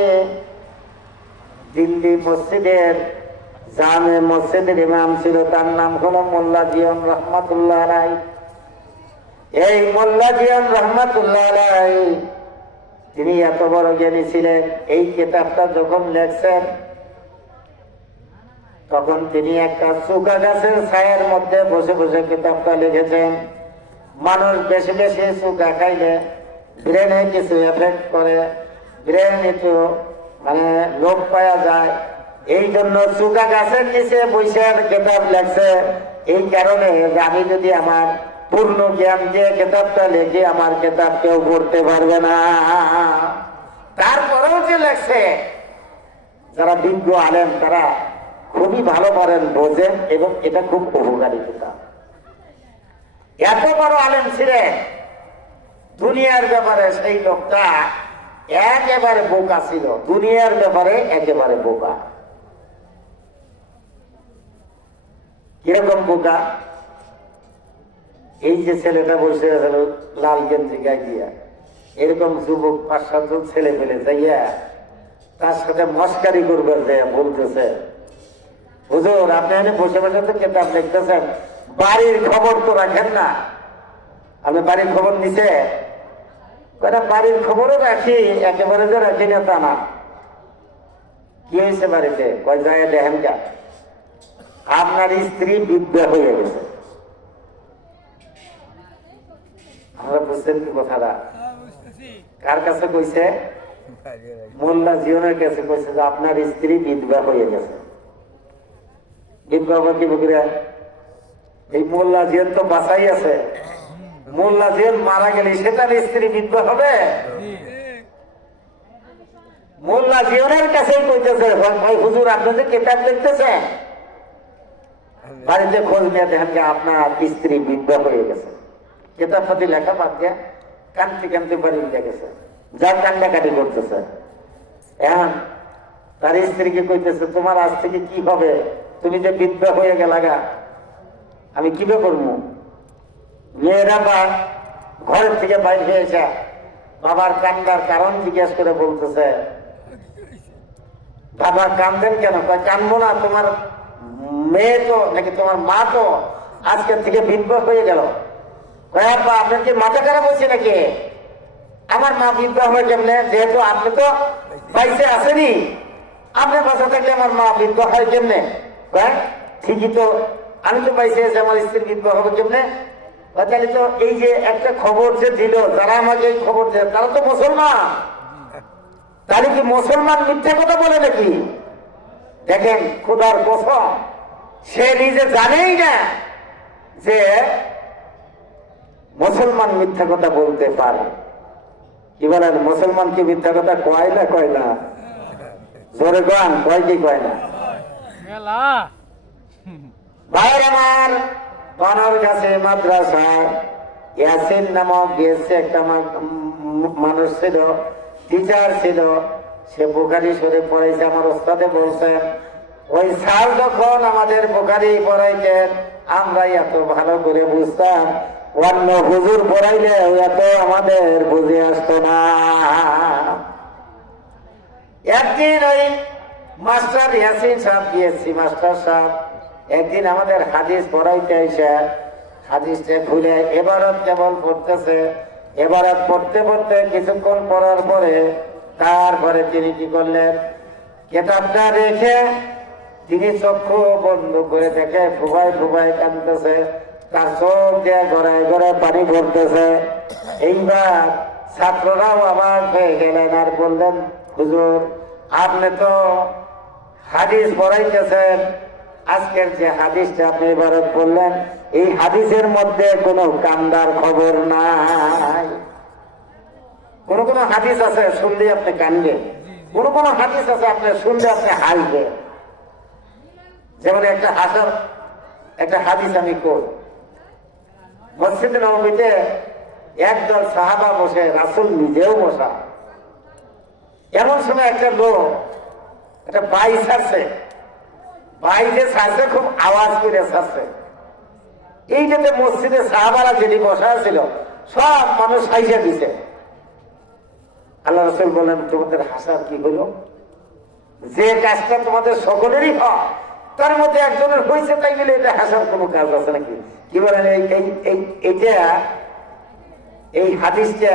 দিল্লি মসজিদের জামে মসজিদের ইমাম ছিল, তার নাম হলো মোল্লা জিয়ন রহমাতুল্লাহ আলাইহি। এই মোল্লা জিয়ন রহমাতুল্লাহ আলাইহি তিনি এত বড় জ্ঞানী ছিলেন। এই কিতাবটা যখন লেখছেন তখন তিনি একটা চুকা গাছের ছায়ের মধ্যে বসে বসে কিতাবটা লিখেছেন। মানুষ বেশি বেশি চুকা খাইলে ব্রেনে কিছু এফেক্ট করে, ব্রেন একটু মানে লোপ পাওয়া যায়। এই জন্য চুকা গাছের নিচে বসে কিতাব লেখছে। এই কারণে আমি যদি আমার পূর্ণ জ্ঞান দিয়ে কিতাবটা লিখি, আমার কিতাব কেউ পড়তে পারবে না। তারপরেও যে লেখছে, যারা বিজ্ঞ আলেম তারা খুবই ভালো পারেন, বোঝেন, এবং এটা খুব উপকারী কিতাব। এত বড় আলেম ছিলেন, দুনিয়ার ব্যাপারে সেই লোকটা একেবারে বোকা ছিল। দুনিয়ার ব্যাপারে একেবারে বোকা। কিরকম বোকা? এই যে ছেলেটা বসে আছে লাল গেঞ্জি গায়ে দিয়া, এরকম যুবক 5-7 জন ছেলে পেলে যাইয়া তার সাথে মস্কারি করবে, বলতেছে, হুজুর আপনি এখানে বসে বসে তো কিতাব লিখতেছেন, বাড়ির খবর তো রাখেন না। আপনি বাড়ির খবর নিছে? বাড়ির খবরও রাখি, একেবারে যে রাখি না তা না। কি হয়েছে বাড়িতে? কয় যায় দেখেন কা আপনার স্ত্রী বিধবা হয়ে গেছে। আমরা বুঝছেন কি কথাটা? কার কাছে কইছে? মোল্লা জিয়নের কাছে কইছে যে আপনার স্ত্রী বিধবা হয়ে গেছে। বিধবা হবে কি বকুরা? এই মোল্লা জিয়ন তো বাঁচাই আছে। মোল্লা জিয়ন মারা গেলে সে তার স্ত্রী বিধবা হবে? মোল্লা জিয়নের কাছেই কইতেছে ভাই হুজুর আপনি যে কিতাব লিখতেছেন বাড়িতে খোঁজ নিয়ে দেখেন যে আপনার স্ত্রী বিধবা হয়ে গেছে। কিতাব পাতি লেখা বাদ দিয়া কান্তি কান্তি বাড়ি উঠে গেছে, যার কান্নাকাটি করতেছে। এখন তার স্ত্রীকে কইতেছে তোমার আজ থেকে কি হবে? তুমি যে বিধবা হয়ে গেলাগা আমি কিভাবে করবো? মেয়েরা বা ঘরের থেকে বাইরে হয়েছে বাবার কান্দার কারণ জিজ্ঞেস করে বলতেছে বাবা কান্দেন কেন? কয় কানবো না, তোমার মেয়ে তো নাকি তোমার মা তো আজকের থেকে বিধবা হয়ে গেল। কয় আব্বা আপনার কি মাথা খারাপ হয়েছে নাকি? আমার মা বিধবা হয়ে কেমনে? যেহেতু আপনি তো বাইসে আসেনি, আপনার বাসা থাকলে আমার মা বিধবা হয় কেমনে? কয় ঠিকই তো, আমি তো বাইসে আছি, আমার স্ত্রী বিধবা হবে কেমনে? তাহলে তো এই যে একটা খবর যে দিল, যারা আমাকে এই খবর দিল তারা তো মুসলমান, তাহলে কি মুসলমান মিথ্যা কথা বলে নাকি? দেখেন খোদার কসম, সে নিজে জানেই না যে মুসলমান মিথ্যা কথা বলতে পারে। কি বলেন, মুসলমান কি মিথ্যা কথা কয় না? কয় না? জোরে গান কয় কি কয় না? মেলা ভাইয়ের আমার বানর কাছে মাদ্রাসায় ইয়াসিন নামক বিএসসি একটা মানুষ ছিল, টিচার ছিল, সে বুখারী শরীফ পড়াইছে। আমার ওস্তাদে বলছেন ওই স্যার যখন আমাদের বুখারী পড়াইতেন আমরা এত ভালো করে বুঝতাম, অন্য হুজুর পড়াইলে এত আমাদের বুঝে আসতো না। একদিন ওই মাস্টার ইয়াসিন সাহেব, বিএসসি মাস্টার সাহেব, একদিন আমাদের হাদিস পড়াইতে এসে হাদিসটা খুলে এবারত কেবল পড়তেছে। এবারত পড়তে পড়তে কিছুক্ষণ পড়ার পরে তারপরে তিনি কি করলেন, কেতাবটা রেখে তিনি চক্ষু বন্ধ করে দেখে ফুবাই ফুবাই কাঁদতেছে, তার চোখ দিয়ে গড়ায় গড়ায় পানি পড়তেছে। এইবার ছাত্ররাও আবার হয়ে গেলেন আর বললেন হুজুর আপনি তো হাদিস পড়াইতেছেন, আজকের যে হাদিসটা আপনি এবারে বললেন এই হাদিসের মধ্যে কোনো কান্দার খবর নাই। কোন কোন হাদিস আছে শুনলে আপনি কানবেন, কোন কোন হাদিস আছে আপনি শুনলে আপনি হাসবেন। যেমন একটা হাদিস আমি করি, মসজিদ নববীতে একদল সাহাবা বসে, রাসূল নিজেও বসা। এমন সময় একটা লোক একটা বাই ছাড়ছে, বাই যে ছাড়ছে খুব আওয়াজ করে ছাড়ছে। এইটাতে মসজিদে সাহাবারা যেটি বসা ছিল সব মানুষ হাসে দিছে। আল্লাহ রাসূল বলেন তোমাদের হাসার কি হলো? যে কাজটা তোমাদের সকলেরই হয় তার মধ্যে একজনের হয়েছে, তাই বলে এটা হাসার কোনো কাজ আছে নাকি? কি বলেন এইটা এই হাদিসটা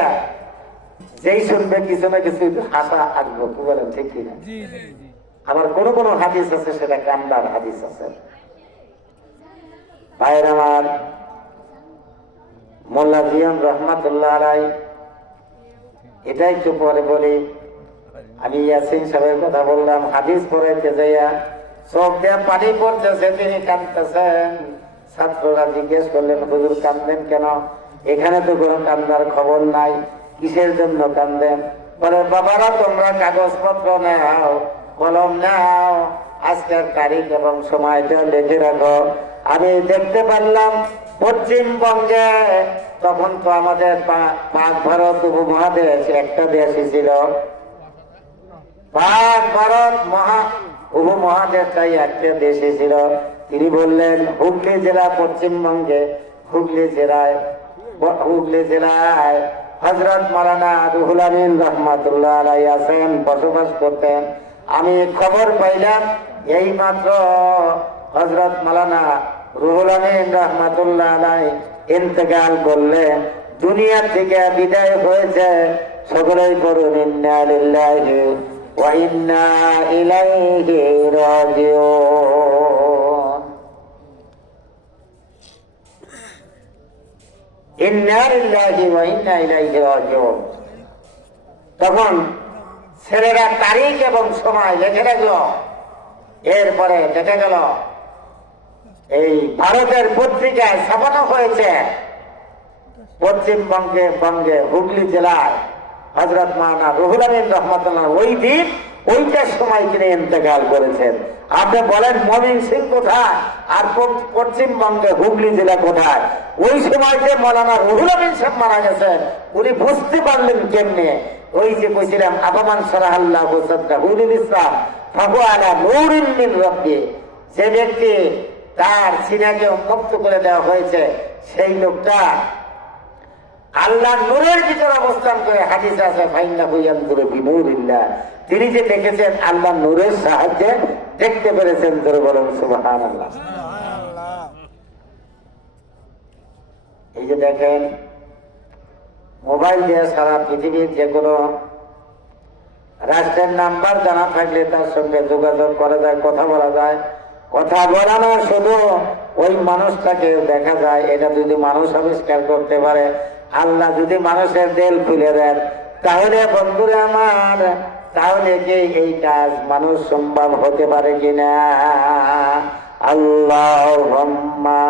যেই শুনবে কিছু না কিছু হাসা আসবো। কি বলেন ঠিক কিনা? আবার কোন কোন হাদিস আছে সেটা কান্দার হাদিস আছে। ভাইয়ের আমার মোল্লা জিয়ান রহমাতুল্লাহ আলাইহি, এটাই একটু পরে বলি। আমি ইয়াসিন সাহেবের কথা বললাম, হাদিস পড়াইতে যাইয়া চোখ দিয়ে পানি পড়তেছে, তিনি কাঁদতেছেন। ছাত্ররা জিজ্ঞেস করলেন হুজুর কান্দেন কেন? এখানে তো কোনো কান্দার খবর নাই, কিসের জন্য কান্দেন? বলে বাবারা তোমরা কাগজপত্র নাও, কলম নাও, আজকের তারিখ এবং সময়টা লিখে রাখো। আমি দেখতে পারলাম পশ্চিমবঙ্গে তখন তো আমাদের পাক ভারত উপমহাদেশ একটা দেশই ছিল, পাক ভারত উপমহাদেশটাই একটা দেশে ছিল। তিনি বললেন হুগলি জেলা পশ্চিমবঙ্গে, হুগলি জেলায় হযরত মাওলানা রুহুল আমিন রহমাতুল্লাহ আলাইহি আছেন, বসবাস করতেন। আমি খবর পাইলাম এই মাত্র হযরত মাওলানা রুহুল আমিন রহমাতুল্লাহ আলাইহি ইন্তেকাল করলেন, দুনিয়া থেকে বিদায় হয়েছে। সকলেই পড়ুন ইন্না লিল্লাহি ওয়া ইন্না ইলাইহি রাজিউন। ইন্না লিল্লাহি ওয়া ইন্না ইলাইহি রাজিউন। তখন ছেলেরা তারিখ এবং সময় লিখে রাখলো। এরপরে দেখা গেল এই ভারতের পত্রিকায় ছাপানো হয়েছে পশ্চিমবঙ্গে হুগলি জেলায় হযরত মাওলানা রুহুল আমিন রহমাতুল্লাহ ওই দিন ওইটার সময় তিনি ইন্তেকাল করেছেন। আপনি বলেন ময়মনসিং কোথায় আর পশ্চিমবঙ্গে হুগলি জেলা কোথায়? ওই সময় যে মাওলানা রুহুল আমিন সাহেব মারা গেছেন উনি বুঝতে পারলেন কেমনে? ওই যে কইছিলাম আপামান সারাহাল্লাহ সাদরাহুল ইসলাম ফাহু আলা নূরিন মিন রাব্বি, যে ব্যক্তি তার সিনাকে উন্মুক্ত করে দেওয়া হয়েছে সেই লোকটা আল্লাহ নূরের ভিতরে অবস্থান করে। হাদিস আছে ফাইন্নাহু ইয়ানজুরু বিনূরিল্লাহ, তিনি যে দেখেছেন আল্লাহ নূরের সাহায্যে দেখতে পেরেছেন। জোরে বলুন সুবহানাল্লাহ। এই যে দেখেন মোবাইল দিয়ে সারা পৃথিবীর যে কোনো রাষ্ট্রের নাম্বার জানা থাকলে তার সঙ্গে যোগাযোগ করা যায়, কথা বলা যায়। কথা বলা না, শুধু ওই মানুষটাকে দেখা যায়। এটা যদি মানুষ আবিষ্কার করতে পারে, আল্লাহ যদি মানুষের দিল খুলে দেন, তাহলে বন্ধুরা আমার, তাহলে কি এই কাজ মানুষ সম্ভব হতে পারে কিনা? আল্লাহুম্মা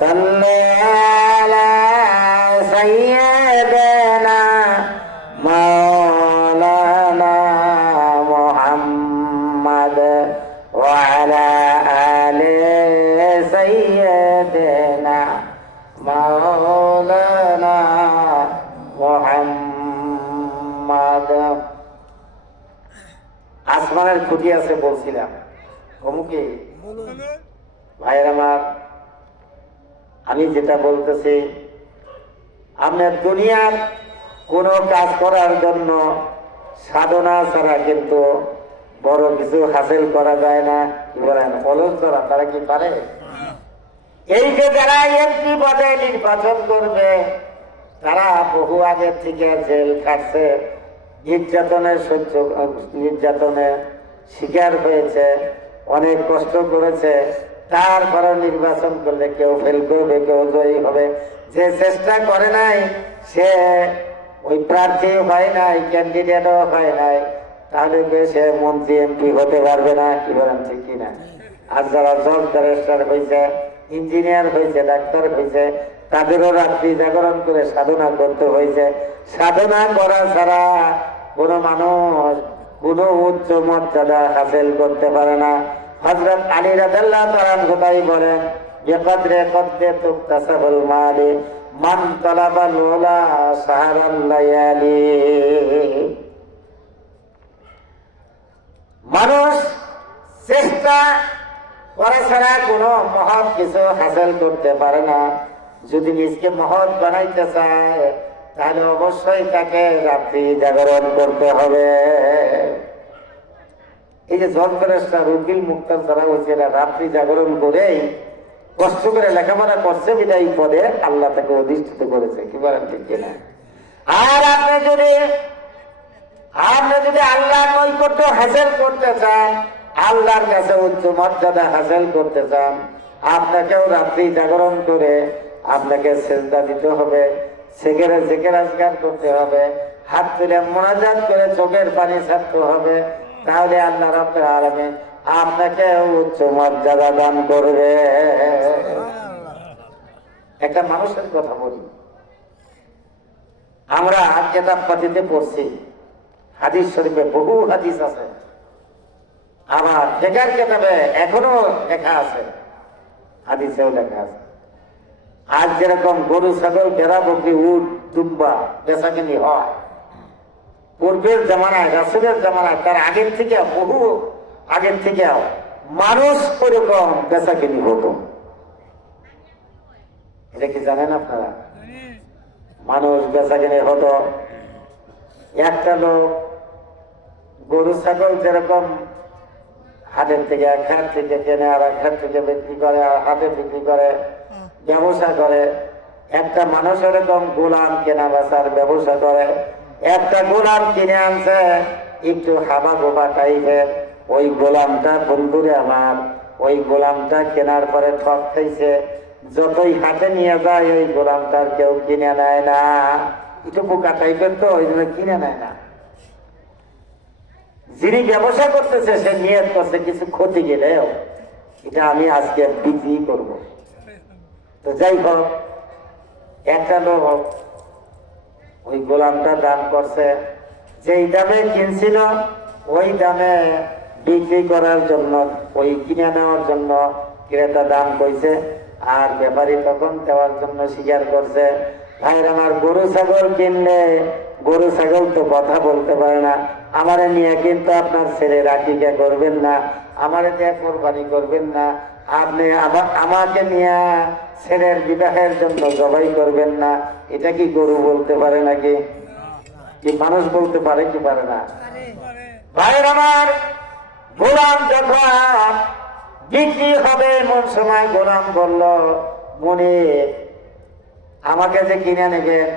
সাল্লি আলা সাইয়্যিদিনা মাওলানা মুহাম্মদ ওয়া আলা আলি সাইয়্যিদিনা মাওলানা মুহাম্মদ। আসমানের খুঁটি আছে বলছিলাম, অমুকে ভাইয়ের আমার, আমি যেটা বলতেছি, আপনার দুনিয়ার কোন কাজ করার জন্য সাধনা ছাড়া কিন্তু বড় কিছু হাসিল করা যায় না। কি বলেন? অলস যারা, তারা কি পারে? এই যে যারা এমপি পদে নির্বাচন করবে, তারা বহু আগে থেকে জেল খাটছে, নির্যাতনের শিকার হয়েছে, অনেক কষ্ট করেছে। তারপরে নির্বাচন করলে কেউ ফেল করবে, কেউ জয়ী হবে। যে চেষ্টা করে নাই সে ওই প্রার্থী হয় নাই, ক্যান্ডিডেটও হয় নাই, তাহলে সে মন্ত্রী এমপি হতে পারবে না। কি বলেন? ঠিক কিনা? আর যারা জজ ব্যারিস্টার হয়েছে, ইঞ্জিনিয়ার হয়েছে, ডাক্তার হয়েছে, তাদেরও রাত্রি জাগরণ করে সাধনা করতে হয়েছে। সাধনা করা ছাড়া কোন মানুষ কোন উচ্চ মর্যাদা হাসিল করতে পারে না। হযরত আলী রাদিয়াল্লাহু তাআলা আনহু তাই বলেন, বিকদরে কদরে তুকতাসাবুল মালি মান তালাবাল উলা সাহারাল লায়ালি। মানুষ চেষ্টা করা ছাড়া কোনো মহৎ কিছু হাসিল করতে পারে না। যদি নিজকে মহৎ বানাইতে চায় তাহলে অবশ্যই তাকে রাত্রি জাগরণ করতে হবে। এই যে জজ ব্যারিস্টার, উকিল, মুক্তার যারা হচ্ছে, এরা রাত্রি জাগরণ করেই কষ্ট করে লেখাপড়া করছে, বিদায়ী পদে আল্লাহ তাকে অধিষ্ঠিত করেছে। কি বলেন? ঠিক কিনা? আর আপনি যদি আল্লাহর নৈকট্য হাসিল করতে চান, আল্লাহর কাছে উচ্চ মর্যাদা হাসিল করতে চান, আপনাকেও রাত্রি জাগরণ করে আপনাকে সেজদা দিতে হবে, জিকির আজকার করতে হবে, হাত তুলে মুনাজাত করে চোখের পানি ছাড়তে হবে। তাহলে আল্লাহ রাব্বুল আলামিন আপনাকে উচ্চ মর্যাদা দান করবে। একটা মানুষের কথা বলি, আমরা কিতাব পাতিতে পড়ছি, হাদিস শরীফে বহু হাদিস আছে, আবার ফিকহের কিতাবে এখনো লেখা আছে, হাদিসেও লেখা আছে। আজ যেরকম গরু, ছাগল, ভেড়া, বকরি, উট, দুম্বা বেচাকেনি হয়, পূর্বের জামানায়, রাসূলের জামানায়, তার আগের থেকে, বহু আগের থেকে মানুষ ওরকম বেচাকেনি হতো। এটা কি জানেন আপনারা? মানুষ বেচাকেনি হতো। একটা লোক গরু, ছাগল যেরকম হাটের থেকে, এক হাট থেকে কেনে, আর এক হাট থেকে বিক্রি করে, আর হাটে বিক্রি করে, ব্যবসা করে। একটা মানুষ এরকম গোলাম কেনা বেচার ব্যবসা করে। একটা গোলাম কিনে আনছে, একটু হাবা গোবা টাইপের। ওই গোলামটা বন্ধুরে আমার, ওই গোলামটা কেনার পরে ঠক খাইছে। যতই হাতে নিয়ে যায় ওই গোলামটার কেউ কিনে নেয় না। একটু বোকা টাইপের, তো ওই জন্য কিনে নেয় না। যিনি ব্যবসা করতেছে সে নিয়ত করছে কিছু ক্ষতি গেলেও এটা আমি আজকে বিক্রি করব। তো যাই হোক, একটা লোক ওই গোলামটা দাম করছে, যেই দামে কিনছিল ওই দামে বিক্রি করার জন্য, ওই কিনে নেওয়ার জন্য ক্রেতা দাম কইছে, আর ব্যাপারী তখন দেওয়ার জন্য স্বীকার করছে। ভাইয়ের আমার, গরু ছাগল কিনলে গরু ছাগল তো কথা বলতে পারে না। আমারে নিয়ে কিন্তু আপনার ছেলে রাখিকা করবেন না, আমারে নিয়ে কোরবানি করবেন না, আপনি আমাকে নিয়ে ছেলের বিবাহের জন্য জবাই করবেন না। এটা কি গরু বলতে পারে নাকি? কি মানুষ বলতে পারে কি পারে না? ভাইয়ের আমার, গোলাম যখন বিক্রি হবে এমন সময় গোলাম বলল, মনে আমাকে যে কিনে নেবেন,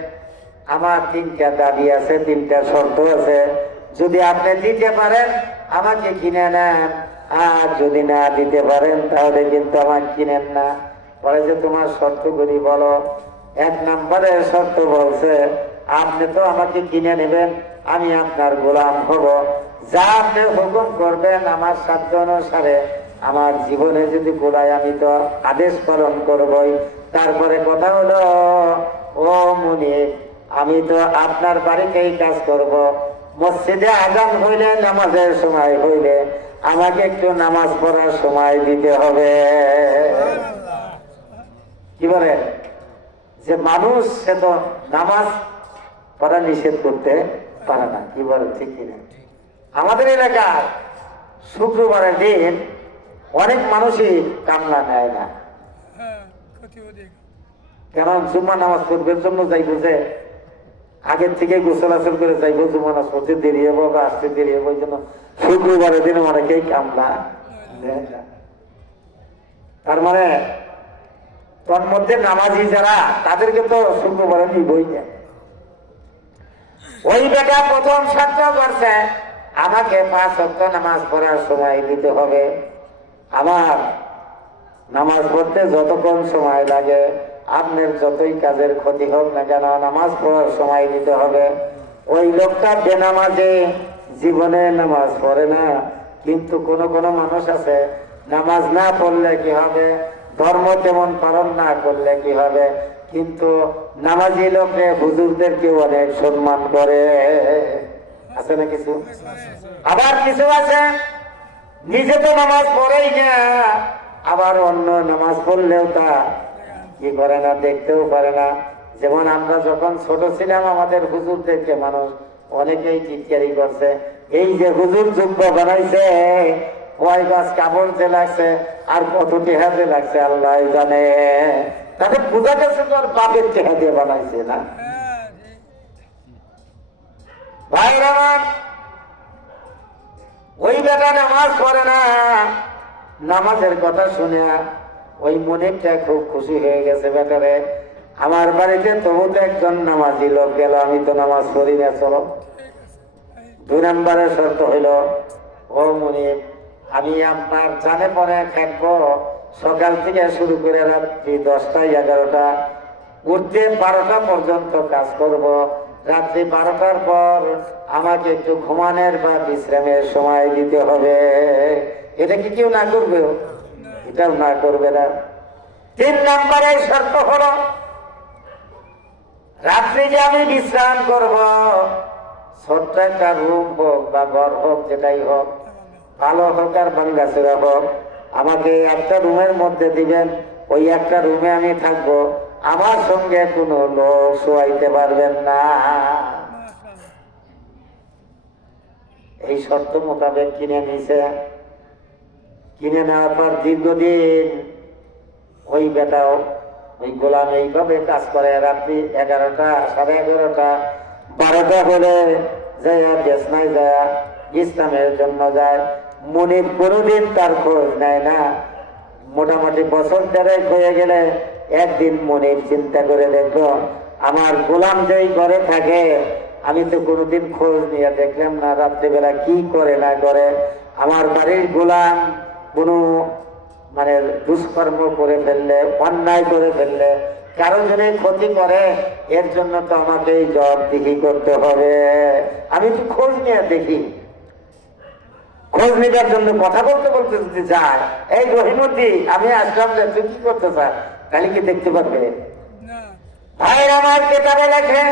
আমার 3টা দাবি আছে, 3টা শর্ত আছে। যদি আপনি দিতে পারেন আমাকে কিনে নেন, আর যদি না দিতে পারেন তাহলে কিন্তু আমাকে কিনেন না। পরে যে তোমার শর্তগুলি বলো। 1 নম্বরের শর্ত বলছে, আপনি তো আমাকে কিনে নেবেন, আমি আপনার গোলাম হব। যা আপনি হুকুম করবেন আমার সাধ্য অনুসারে, আমার জীবনে যদি গোলায় আমি তো আদেশ পালন করবই। তারপরে কথা হলো, ও মুনিব, আমি তো আপনার বাড়িতেই কাজ করব। মসজিদে আজান হইলে, নামাজের সময় হইলে আমাকে একটু নামাজ পড়ার সময় দিতে হবে। কি বলে যে মানুষ, সে তো নামাজ পড়া নিষেধ করতে পারে না। কি বলে ঠিক কিনা? আমাদের এলাকার শুক্রবারের দিন অনেক মানুষই কামলা নেয় না, কারণ জুম্মা নামাজ পড়বার জন্য যাইব, যে আগের থেকে গোসল আসল করে যাইব, জুম্মা নামাজ পড়তে দেরি হবো বা আসতে দেরি হবো, ওই জন্য শুক্রবারের দিন অনেকেই কামলা নেয় না। তার মানে তোর মধ্যে নামাজি যারা, তাদেরকে তো শুক্রবারে নিবই না। ওই বেটা প্রথম শর্ত করছে, আমাকে 5 ওয়াক্ত নামাজ পড়ার সময় দিতে হবে। আমার নামাজ পড়তে যতক্ষণ সময় লাগে, আপনার যতই কাজের ক্ষতি হোক না কেন, নামাজ পড়ার সময় দিতে হবে। ওই লোকটা বেনামাজে জীবনে নামাজ পড়ে না, কিন্তু কোন কোন মানুষ আছে, নামাজ না পড়লে কি হবে, ধর্ম তেমন পালন না করলে কি হবে, কিন্তু নামাজি লোকে হুজুরদেরকে অনেক সম্মান করে। আছে না কিছু? আবার কিছু আছে নিজে তো নামাজ পড়েই না, আবার অন্য নামাজ পড়লেও তা কি করে না, দেখতেও পারে না। যেমন আমরা যখন ছোট ছিলাম, আমাদের হুজুরদেরকে মানুষ অনেকেই টিটকারি করছে, এই যে হুজুর যুব্য বানাইছে, কয় গাছ কাপড় যে লাগছে আর কত টেহাতে লাগছে আল্লাহ জানে। তাদের পূজা গেছে তো আর বাপের টেহা দিয়ে বানাইছে না। ভাই আমার, ওই বেটা নামাজ পড়ে না। নামাজের কথা শুনে ওই মনিবটা খুব খুশি হয়ে গেছে, বেটারে আমার বাড়িতে তবু তো একজন নামাজি লোক গেল, আমি তো নামাজ পড়ি না, চলো। 2 নম্বরের শর্ত হইল, ও মনিব, আমি আপনার জানে পরে থাকবো, সকাল থেকে শুরু করে রাত্রি 10টা 11টা উঠতে 12টা পর্যন্ত কাজ করব। রাত্রি 12টার পর আমাকে একটু ঘুমানোর বা বিশ্রামের সময় দিতে হবে। এটা কি কেউ না করবে? এটাও না করবে না। 3 নম্বরের শর্ত হলো, রাত্রি যে আমি বিশ্রাম করব, ছোট্ট একটা রুম হোক বা ঘর হোক, যেটাই হোক, ভালো হোক আর ভাঙ্গাচোরা হোক, আমাকে একটা রুমের মধ্যে দিবেন। ওই একটা রুমে আমি থাকবো, আমার সঙ্গে কোনো লোক শোয়াইতে পারবেন না। এই শর্ত মোতাবেক কিনে নিছে। কিনে নেওয়ার পর দীর্ঘদিন ওই বেটাও, ওই গোলাম এইভাবে কাজ করে। রাত্রি 11টা 11:30 12টা হলে যায় বেসনায় যায় বিশ্রামের জন্য যায়। মনিব কোনোদিন তার খোঁজ নেয় না। মোটামুটি বছর 1.5 হয়ে গেলে একদিন মনিব চিন্তা করে দেখলো, আমার গোলাম যেই ঘরে থাকে আমি তো কোনোদিন খোঁজ নিয়ে দেখলাম না রাত্রিবেলা কি করে না করে। আমার বাড়ির গোলাম কোনো মানে দুষ্কর্ম করে ফেললে, অন্যায় করে ফেললে, কারো যদি ক্ষতি করে, এর জন্য তো আমাকে জবাবদিহি করতে হবে। আমি তো খোঁজ নিয়ে দেখি, খোঁজ নেবার জন্য কথা বলতে বলতে যদি যায়, এই রহিমুদ্দিন আমি আসলাম যে তুই কি করতে চাস, তাহলে কি দেখতে পারবে? ভাই আমার কেতাবে লেখে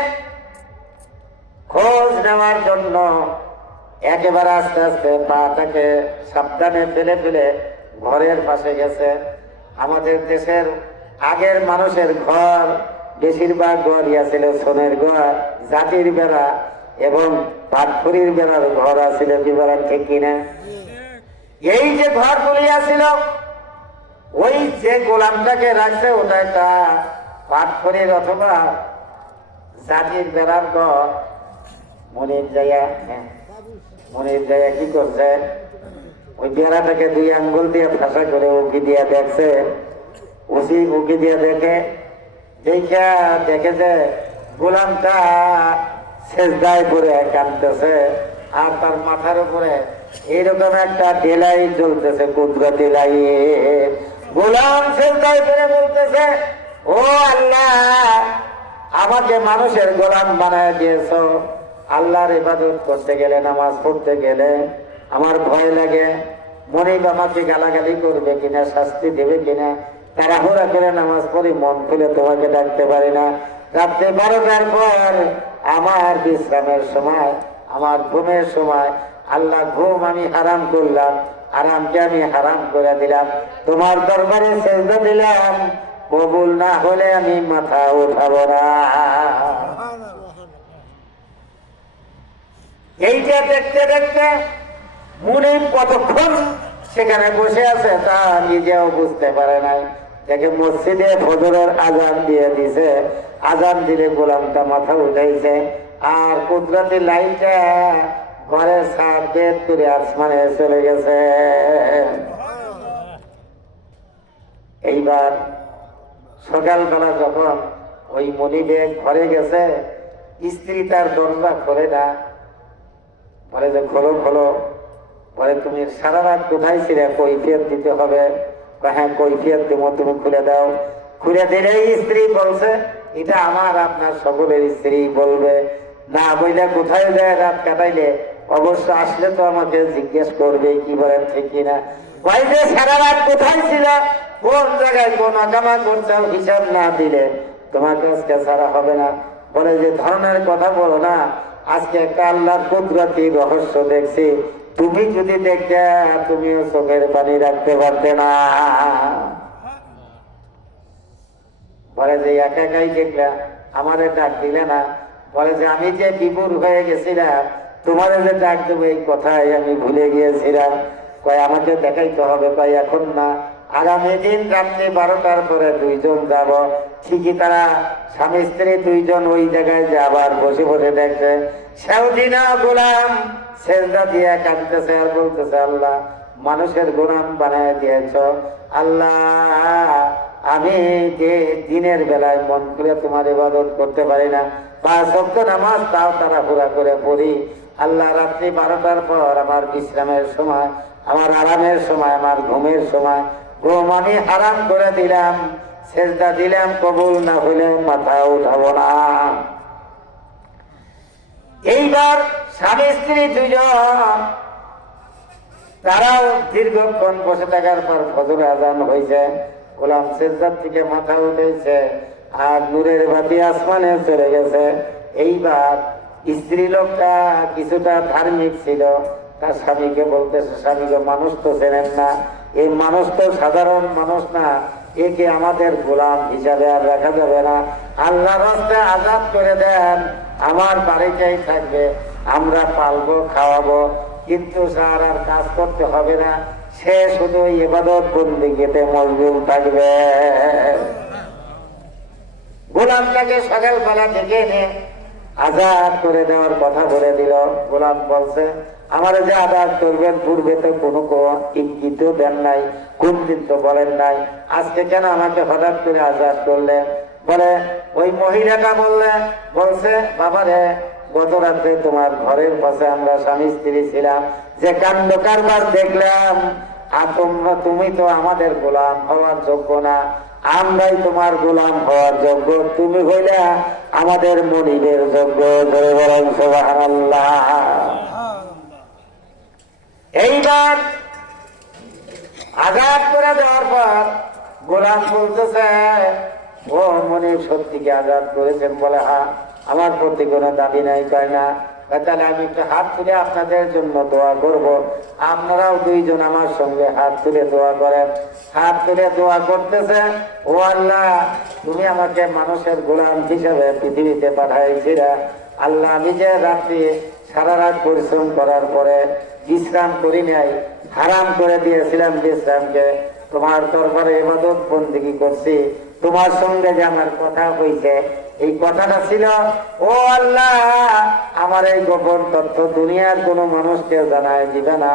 খোঁজ নেওয়ার জন্য একেবারে আস্তে আস্তে পাটাকে সাবধানে ফেলে ফেলে ঘরের পাশে গেছে। আমাদের দেশের আগের মানুষের ঘর বেশিরভাগ ঘর ছিল সোনের ঘর, জাতির বেড়া এবং পাটখড়ির বেড়ার ঘর আছিল, কি বলেন ঠিক কিনা? এই যে ঘর ছিল, ওই যে গোলামটাকে রাখছে ওটা একটা পাটখড়ির অথবা জাতির বেড়ার ঘর। মনির জায়গা কি করছে, ওই বেড়াটাকে 2 আঙ্গুল দিয়ে ফাঁসা করে উকি দিয়ে দেখছে। উকি দিয়ে দেখে যে গোলামটা সেজদায় পরে কাঁদতেছে, আর তার মাথার উপরে এইরকম একটা ডেলাই জ্বলতেছে, কুদরতি লাইট। গোলাম সেজদায় পরে বলতেছে, ও আল্লাহ, আমাকে মানুষের গোলাম বানায় দিয়েছ। আল্লাহর ইবাদত করতে গেলে, নামাজ পড়তে গেলে আমার ভয় লাগে, মনিব আমাকে গালাগালি করবে কিনা, শাস্তি দেবে কিনা। তাড়াহুড়া করে নামাজ পড়ি, মন খুলে তোমাকে ডাকতে পারি না। রাত্রে 12টার পর আমার বিশ্রামের সময়, আমার ঘুমের সময়, আল্লাহ ঘুম আমি হারাম করলাম, আরামকে আমি হারাম করে দিলাম, তোমার দরবারে সেজদা দিলাম, কবুল না হলে আমি মাথা উঠাবো না। এইটা দেখতে দেখতে মুনিব কতক্ষণ সেখানে বসে আছে তা নিজেও বুঝতে পারে নাই। দেখে মসজিদে ফজরের আজান দিয়ে দিছে, আজান দিলে গোলামটা মাথা উঠাইছে, আর কুদরতি লাইনটা ঘরের ছাদ বেদ করে আসমানে চলে গেছে। এইবার সকালবেলা যখন ওই মনিবে ঘরে গেছে, স্ত্রী তার দরজা খোলে না, বলে যে খোলো খোলো। বলে তুমি সারা রাত কোথায় ছিলে, কৈফিয়ত দিতে হবে। হ্যাঁ কৈফিয়ত দিব, তুমি খুলে দাও। খুলে দিলেই স্ত্রী বলছে, এটা আমার আপনার সকলের স্ত্রী বলবে না, বইলে কোথায় যায় রাত কাটাইলে, অবশ্য আসলে তো আমাকে জিজ্ঞেস করবে, কি বলেন ঠিক কিনা। ভাই যে সারা রাত কোথায় ছিল, কোন জায়গায় কোন আকামা করছো, হিসাব না দিলে তোমাকে আজকে ছাড়া হবে না। বলে যে ধরনের কথা বলো না, আজকে একটা আল্লাহর কুদরতি রহস্য দেখছি, তুমি যদি দেখতে তুমিও চোখের পানি রাখতে পারতে না। বলে যে একা একাই দেখলা, আমারে ডাক দিলে না। বলে যে আমি যে বিভোর হয়ে গেছিলাম, তোমার যে ডাক দেবো এই কথাই আমি ভুলে গিয়েছিলাম। কয় আমাকে দেখাইতে হবে, কয় এখন না, আগামী দিন রাত্রে 12টার পরে 2 জন যাব। ঠিকই তারা স্বামী স্ত্রী 2 জন ওই জায়গায় যে আবার বসে বসে দেখছে। সেদিনা গোলাম সেজদা দিয়ে কাঁদতেছে আর বলতেছে, আল্লাহ মানুষের গোলাম বানায় দিয়েছ। আল্লাহ আমি যে দিনের বেলায় মন খুলে তোমার ইবাদত করতে পারি না, 5 ওয়াক্ত নামাজ তাও তাড়াহুড়া করে পড়ি। আল্লাহ রাত্রি 12টার পর আমার বিশ্রামের সময়, আমার আরামের সময়, আমার ঘুমের সময়, ঘুম আমি হারাম করে দিলাম, সেজদা দিলাম, কবুল না হলে মাথা উঠাবো না। এইবার স্বামী স্ত্রী 2 জন তারাও দীর্ঘক্ষণ বসে থাকার পর ফজর আজান হয়েছে, গোলাম সেজদার থেকে মাথা উঠেছে, আর নূরের বাতি আসমানে চলে গেছে। এইবার স্ত্রী লোকটা কিছুটা ধার্মিক ছিল, তার স্বামীকে বলতেছে, স্বামীকে মানুষ তো চেনেন না, এই মানুষ তো সাধারণ মানুষ না, একে আমাদের গোলাম হিসাবে আর রাখা যাবে না, আল্লাহর রাস্তায় আজাদ করে দেন, আমার বাড়িতেই থাকবে, আমরা পালবো খাওয়াবো, কিন্তু স্যার আর কাজ করতে হবে না, সে শুধু ইবাদত বন্দেগীতে মশগুল থাকবে। গোলামটাকে সকালবেলা থেকে এনে আজাদ করে দেওয়ার কথা বলে দিল। গোলাম বলছে, আমার যে আজাদ করবেন পূর্বে তো কোনো ইঙ্গিত দেন নাই, কোন দিন তো বলেন নাই, আজকে কেন আমাকে হঠাৎ করে আজাদ করলেন? বলে ওই মহিলাটা বলছে, বাবারে গত রাত্রে তোমার ঘরের পাশে আমরা স্বামী স্ত্রী ছিলাম, যে কাণ্ড কারবার দেখলাম, আর তুমি তো আমাদের গোলাম হওয়ার যোগ্য না, আমরাই তোমার গোলাম হওয়ার যোগ্য, তুমি হইলে আমাদের মনিবের যোগ্য। ধরে বলেন সুবহানাল্লাহ। এইবার আঘাত করে দেওয়ার পর গোলাম বলতেছে, ও মনিব সত্যিকে আঘাত করেছেন? বলে হ্যাঁ, আমার প্রতি কোনো দাবি নাই। কয় না, তাহলে আমি একটু হাত তুলে আপনাদের জন্য দোয়া করব, আপনারাও দুইজন আমার সঙ্গে হাত তুলে দোয়া করেন। হাত তুলে দোয়া করতেছে, ও আল্লাহ, তুমি আমাকে মানুষের গোলাম হিসেবে পৃথিবীতে পাঠাইছিলা। আল্লাহ, আমি যে রাত্রি সারা রাত পরিশ্রম করার পরে বিশ্রাম করি নাই, হারাম করে দিয়েছিলাম বিশ্রামকে, তোমার দরবারে ইবাদত বন্দেগী করছি, তোমার সঙ্গে যে আমার কথা হইছে, এই কথাটা ছিল, ও আল্লাহ, আমার এই গোপন তথ্য দুনিয়ার কোনো মানুষকে জানায় দিবে না,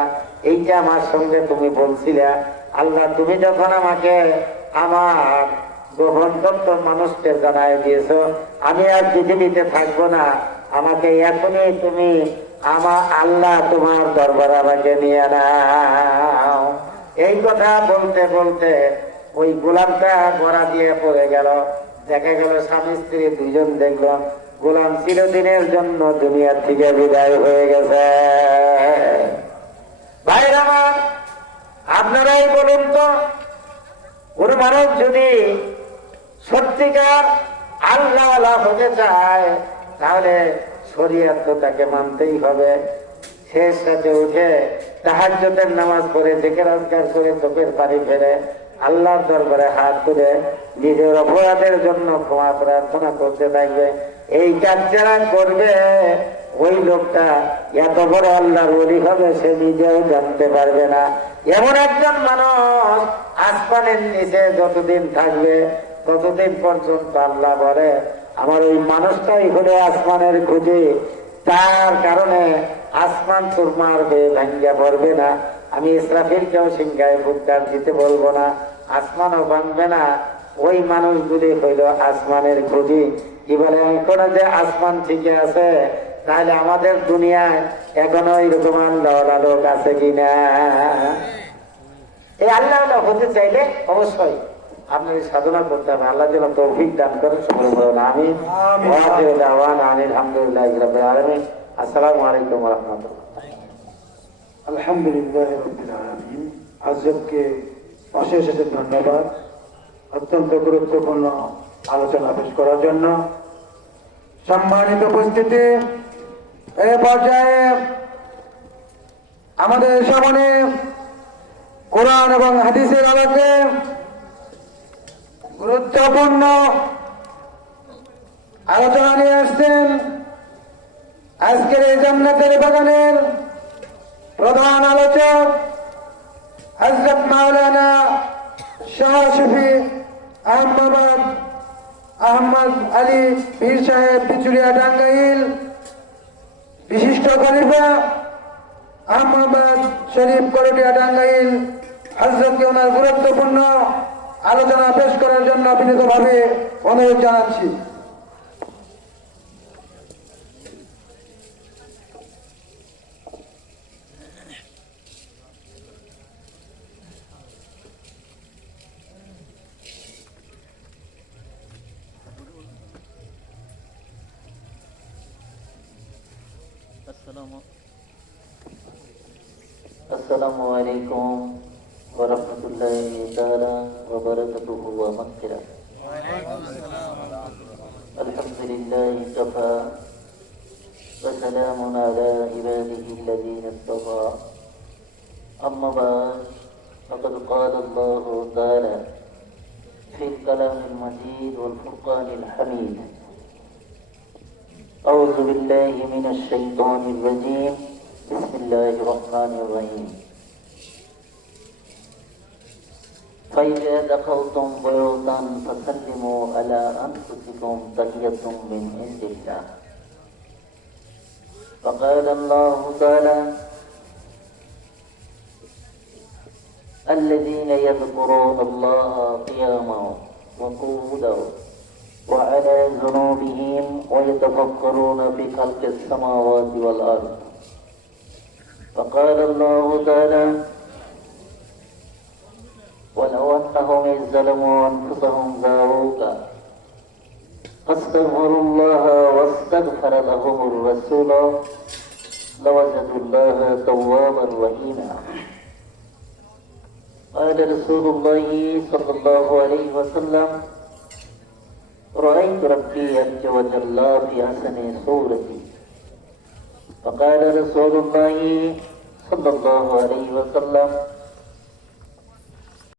এইটা আমার সঙ্গে তুমি বলছিলে। আল্লাহ, তুমি যখন আমাকে আমার গোপন তথ্য মানুষকে জানায় দিয়েছো, আমি আর পৃথিবীতে থাকবো না, আমাকে এখনই তুমি আমার আল্লাহ তোমার দরবারে আমাকে নিয়ে নাও। এই কথা বলতে বলতে ওই গোলামটা গড়া দিয়ে পড়ে গেল। দেখা গেল স্বামী স্ত্রী দুইজন দেখল গোলাম চিরদিনের জন্য দুনিয়ার থেকে বিদায় হয়ে গেছে। ভাইরা আমার, আপনারাই বলুন তো, কোন মানুষ যদি সত্যিকার আল্লাহ হতে চায়, তাহলে শরীয়ত তো তাকে মানতেই হবে। শেষ রাতে উঠে তাহাজ্জুদের নামাজ পড়ে জিকির আজকার করে চোখের পানি ফেলে আল্লাহর দরবারে হাত তুলে নিজের অপরাধের জন্য ক্ষমা প্রার্থনা করতে থাকবে। এই কাজ যারা করবে, ওই লোকটা এত বড় আল্লাহর ওলি হবে সে নিজেও জানতে পারবে না। এমন একজন মানুষ আসমানের নিচে যতদিন থাকবে ততদিন পর্যন্ত আল্লাহ বলে, আমার ওই মানুষটাই হলে আসমানের খুঁজে, তার কারণে আসমান চুরমার হয়ে ভাঙ্গা পড়বে না। আমি ইসরাফিলকেও সিংহায় ফুৎকার দিতে বলবো না, আসমানও ভাঙবে না। ওই মানুষগুলি হইল আসমানের খুঁজি। কি বলে, এখনো যে আসমান ঠিকই আছে, তাহলে আমাদের দুনিয়ায় এখনো এরকম আল্লাহ লোক আছে কিনা? এই আল্লাহ হতে চাইলে অবশ্যই আপনার সাধনা করতে হবে। আল্লাহ যেন তৌফিক দান করে। সকলে বলুন আমিন। আলহামদুলিল্লাহ রাব্বিল আলামিন। আসসালামু আলাইকুম ওয়া রাহমাতুল্লাহ। আলহামদুলিল্লাহ রাব্বিল আলামিন। আজকে অশেষ ধন্যবাদ অত্যন্ত গুরুত্বপূর্ণ আলোচনা পেশ করার জন্য। সম্মানিত উপস্থিতি, এই পর্যায়ে আমাদের সামনে কোরআন এবং হাদিসের আলোকে গুরুত্বপূর্ণ আলোচনা নিয়ে আসছেন আজকের এই জান্নাতের বাগানের প্রধান আলোচক হযরত মাওলানা শাহ শফি আহমদ আলী পীর সাহেব বিচুলিয়া টাঙ্গাইল, বিশিষ্ট খলিফা আহমদ শরীফ করটিয়া টাঙ্গাইল। হযরতকে ওনার গুরুত্বপূর্ণ আলোচনা পেশ করার জন্য বিনীতভাবে অনুরোধ জানাচ্ছি। আসসালামু আলাইকুম ওয়া রাহমাতুল্লাহি তাআলা ওয়া বারাকাতুহু ওয়া মাগফিরাতুহু। আলহামদুলিল্লাহি কাফা ওয়া সালামুন আলা ইবাদিহি আল্লাযীনা ইসতাফা। আম্মা বা'দ, ফাকাদ ক্বালা আল্লাহু তাআলা ফিল কালামিল মাজিদ ওয়াল ফুরকানিল হামিদ। أعوذ بالله من الشيطان الرجيم. بسم الله الرحمن الرحيم. فإذا دخلتم بيوتا فسلموا على أنفسكم تحية من عند الله. وقال الله تعالى الذين يذكرون الله قياما وقعودا وعلى ذنوبهم ويتفكرون في خلق السماوات والأرض. فقال الله تعالى: ولو أنهم إذ ظلموا أنفسهم جاءوك فاستغفروا الله واستغفر لهم الرسول لوجدوا الله توابا رحيما. قال رسول الله صلى الله عليه وسلم: رأيت ربي عز وجل في أحسن صورتي. فقال رسول الله صلى الله عليه وسلم: